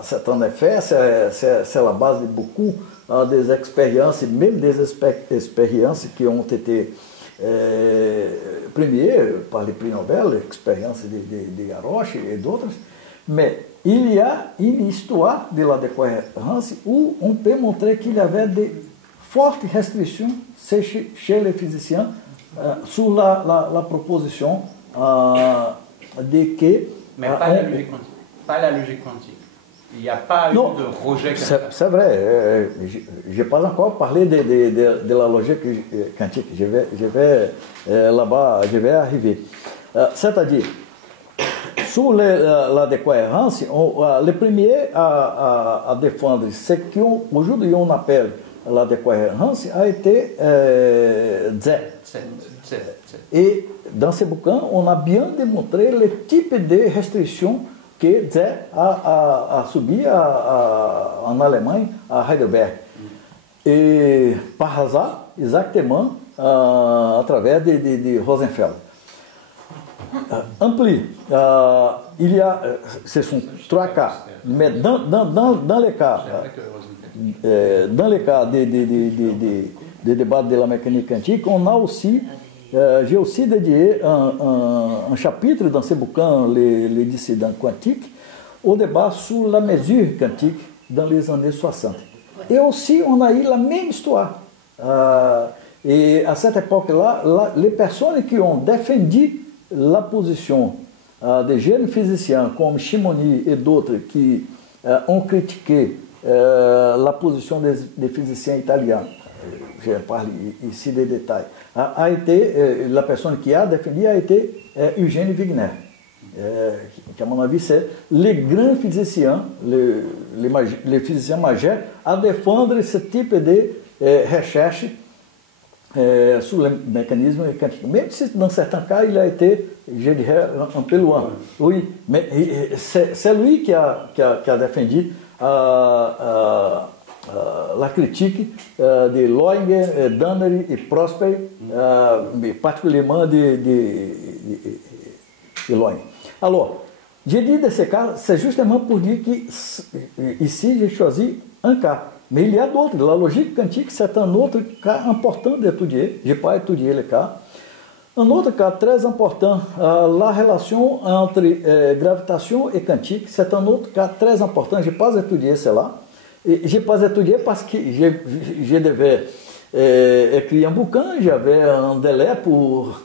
C'est en effet, c'est la base de beaucoup des expériences, même des expériences qui ont été premières par les prix Nobel, l'expérience de Garrosh et d'autres. Mais il y a une histoire de la décohérence où on peut montrer qu'il y avait de fortes restrictions chez les physiciens sur la proposition de que... Mais pas la logique quantique. Pas la logique quantique. Il n'y a pas eu de rejet comme ça. C'est vrai. Je n'ai pas encore parlé de la logique quantique. Je vais là-bas, je vais arriver. C'est-à-dire, sur la décohérence, le premier à défendre ce qu'aujourd'hui on appelle la décohérence a été Zet. Et dans ce bouquin, on a bien démontré le type de restrictions que Zet a subi en Allemagne, à Heidelberg. Et par hasard, exactement, à travers de Rosenfeld. Ampli, il y a, ce sont 3 cas, mais dans les cas, des débats de la mécanique quantique, on a aussi, j'ai aussi dédié un chapitre dans ce bouquin, les dissidents quantiques, au débat sur la mesure quantique dans les années 60. Et aussi, on a eu la même histoire. Et à cette époque-là, les personnes qui ont défendu la position des jeunes physiciens comme Shimoni et d'autres qui ont critiqué la position des physiciens italiens, je parle ici des détails, a été, la personne qui a défendu a été Eugène Wigner, qui à mon avis c'est le grand physicien, les physiciens majeurs à défendre ce type de recherche sur le mécanisme quantique. Même si dans certains cas il a été, je dirais, un peu loin. Oui, mais c'est lui qui a défendu la critique de Loinger, Dannery et Prosper, mais particulièrement de Loinger. Alors, j'ai dit de ces cas, c'est justement pour dire que ici j'ai choisi un cas. Mais il y a d'autres. La logique quantique, c'est un autre cas important d'étudier. Je n'ai pas étudié le cas. Un autre cas très important, la relation entre gravitation et quantique, c'est un autre cas très important. Je n'ai pas étudié cela. Et je n'ai pas étudié parce que je devais écrire un bouquin, j'avais un délai pour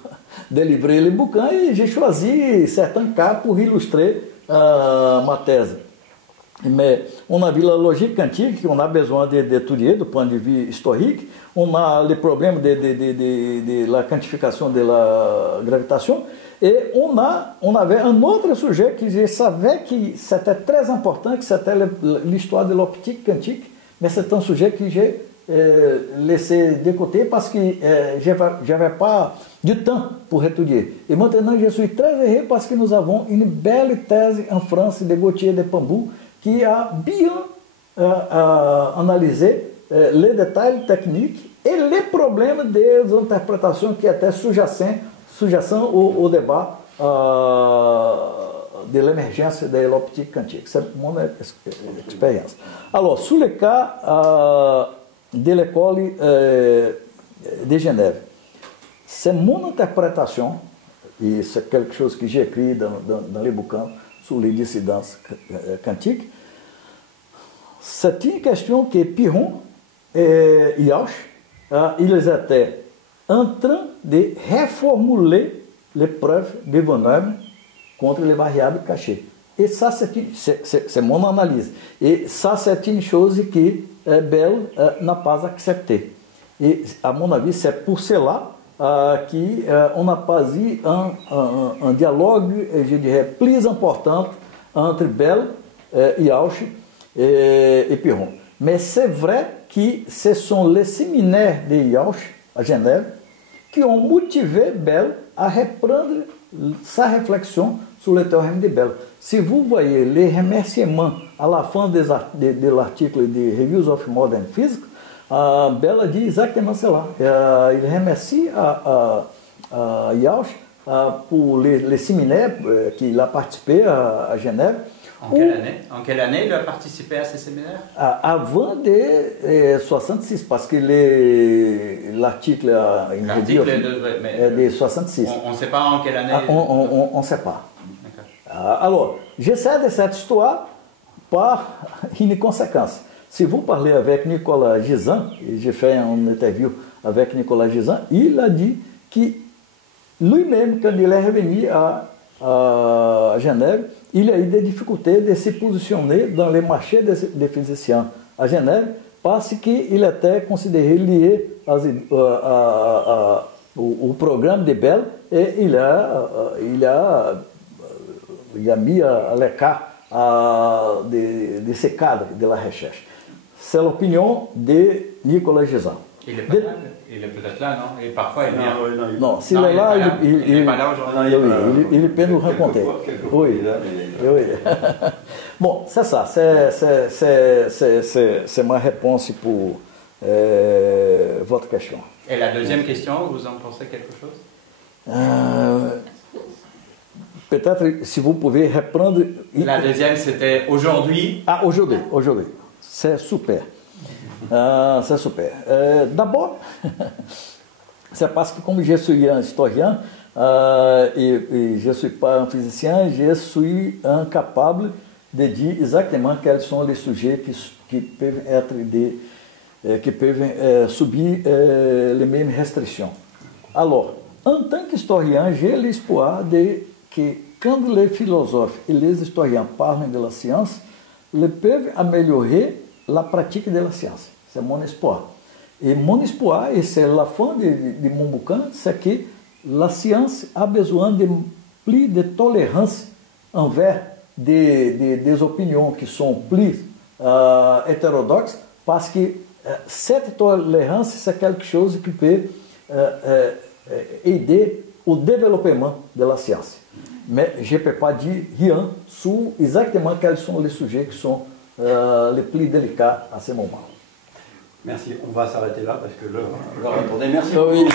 délivrer le bouquin et j'ai choisi certains cas pour illustrer ma thèse. Mais on a vu la logique quantique, on a besoin d'étudier do point de vue historique, on a le problème de la quantification de la gravitation, et on avait un autre sujet que je savais que c'était très important, que c'était l'histoire de l'optique quantique, mais c'est un sujet que j'ai laissé de côté parce que je n'avais pas du temps pour étudier. Et maintenant je suis très heureux parce que nous avons une belle thèse en France de Gauthier de Pambou qui a bien analysé les détails techniques et les problèmes des interprétations qui étaient sous-jacents au débat de l'émergence de l'optique quantique. C'est mon expérience. Alors, sur le cas de l'école de Genève, c'est mon interprétation, et c'est quelque chose que j'ai écrit dans les bouquins sur les dissidences quantiques. C'est une question que Piron et Yauch, ils étaient en train de reformuler les preuves de Van Neumann contre les variables cachées. Et ça, c'est mon analyse. Et ça, c'est une chose que Bell n'a pas acceptée. Et, à mon avis, c'est pour cela qu'on n'a pas eu un dialogue, je dirais, plus important entre Bell, Yauch et Piron. Mais c'est vrai que ce sont les séminaires de Yauch à Genève qui ont motivé Bell à reprendre sa réflexion sur le théorème de Bell. Si vous voyez les remerciements à la fin de l'article de Reviews of Modern Physics, Bell a dit exactement cela. Il remercie à Yauch pour les séminaires qu'il a participé à Genève. En quelle année il a participé à ces séminaires? Avant de 66, parce que l'article est de 66. On ne sait pas en quelle année? On ne sait pas. Alors, j'essaie de cette histoire par une conséquence. Si vous parlez avec Nicolas Gisin, j'ai fait une interview avec Nicolas Gisin, il a dit que lui-même, quand il est revenu à Genève, il a eu des difficultés de se positionner dans les marchés des physiciens à Genève parce qu'il était considéré lié au programme de Bell et il a mis à l'écart de ces cadres de la recherche. C'est l'opinion de Nicolas Gisin. Il est peut-être là, non? Et parfois il vient. Non, s'il est là, il n'est pas là aujourd'hui. Il peut nous raconter. Oui. Bon, c'est ça. C'est ma réponse pour votre question. Et la deuxième question, vous en pensez quelque chose? Peut-être si vous pouvez reprendre. La deuxième, c'était aujourd'hui. Ah, aujourd'hui. C'est super. C'est super. D'abord, c'est parce que comme je suis un historien et je ne suis pas un physicien, je suis incapable de dire exactement quels sont les sujets qui peuvent être qui peuvent subir les mêmes restrições. Alors, en tant qu'historien, j'ai l'espoir de que quand les philosophes et les historiens parlent de la science, ils peuvent améliorer la pratique de la science. C'est mon espoir. Et mon espoir, et c'est la fin de mon bouquin, c'est que la science a besoin de plus de tolérance envers des opinions qui sont plus hétérodoxes, parce que cette tolérance, c'est quelque chose qui peut aider au développement de la science. Mais je ne peux pas dire rien sur exactement quels sont les sujets qui sont les plus délicats à ce moment. Merci, on va s'arrêter là parce que l'heure est tournée. Merci. Oui.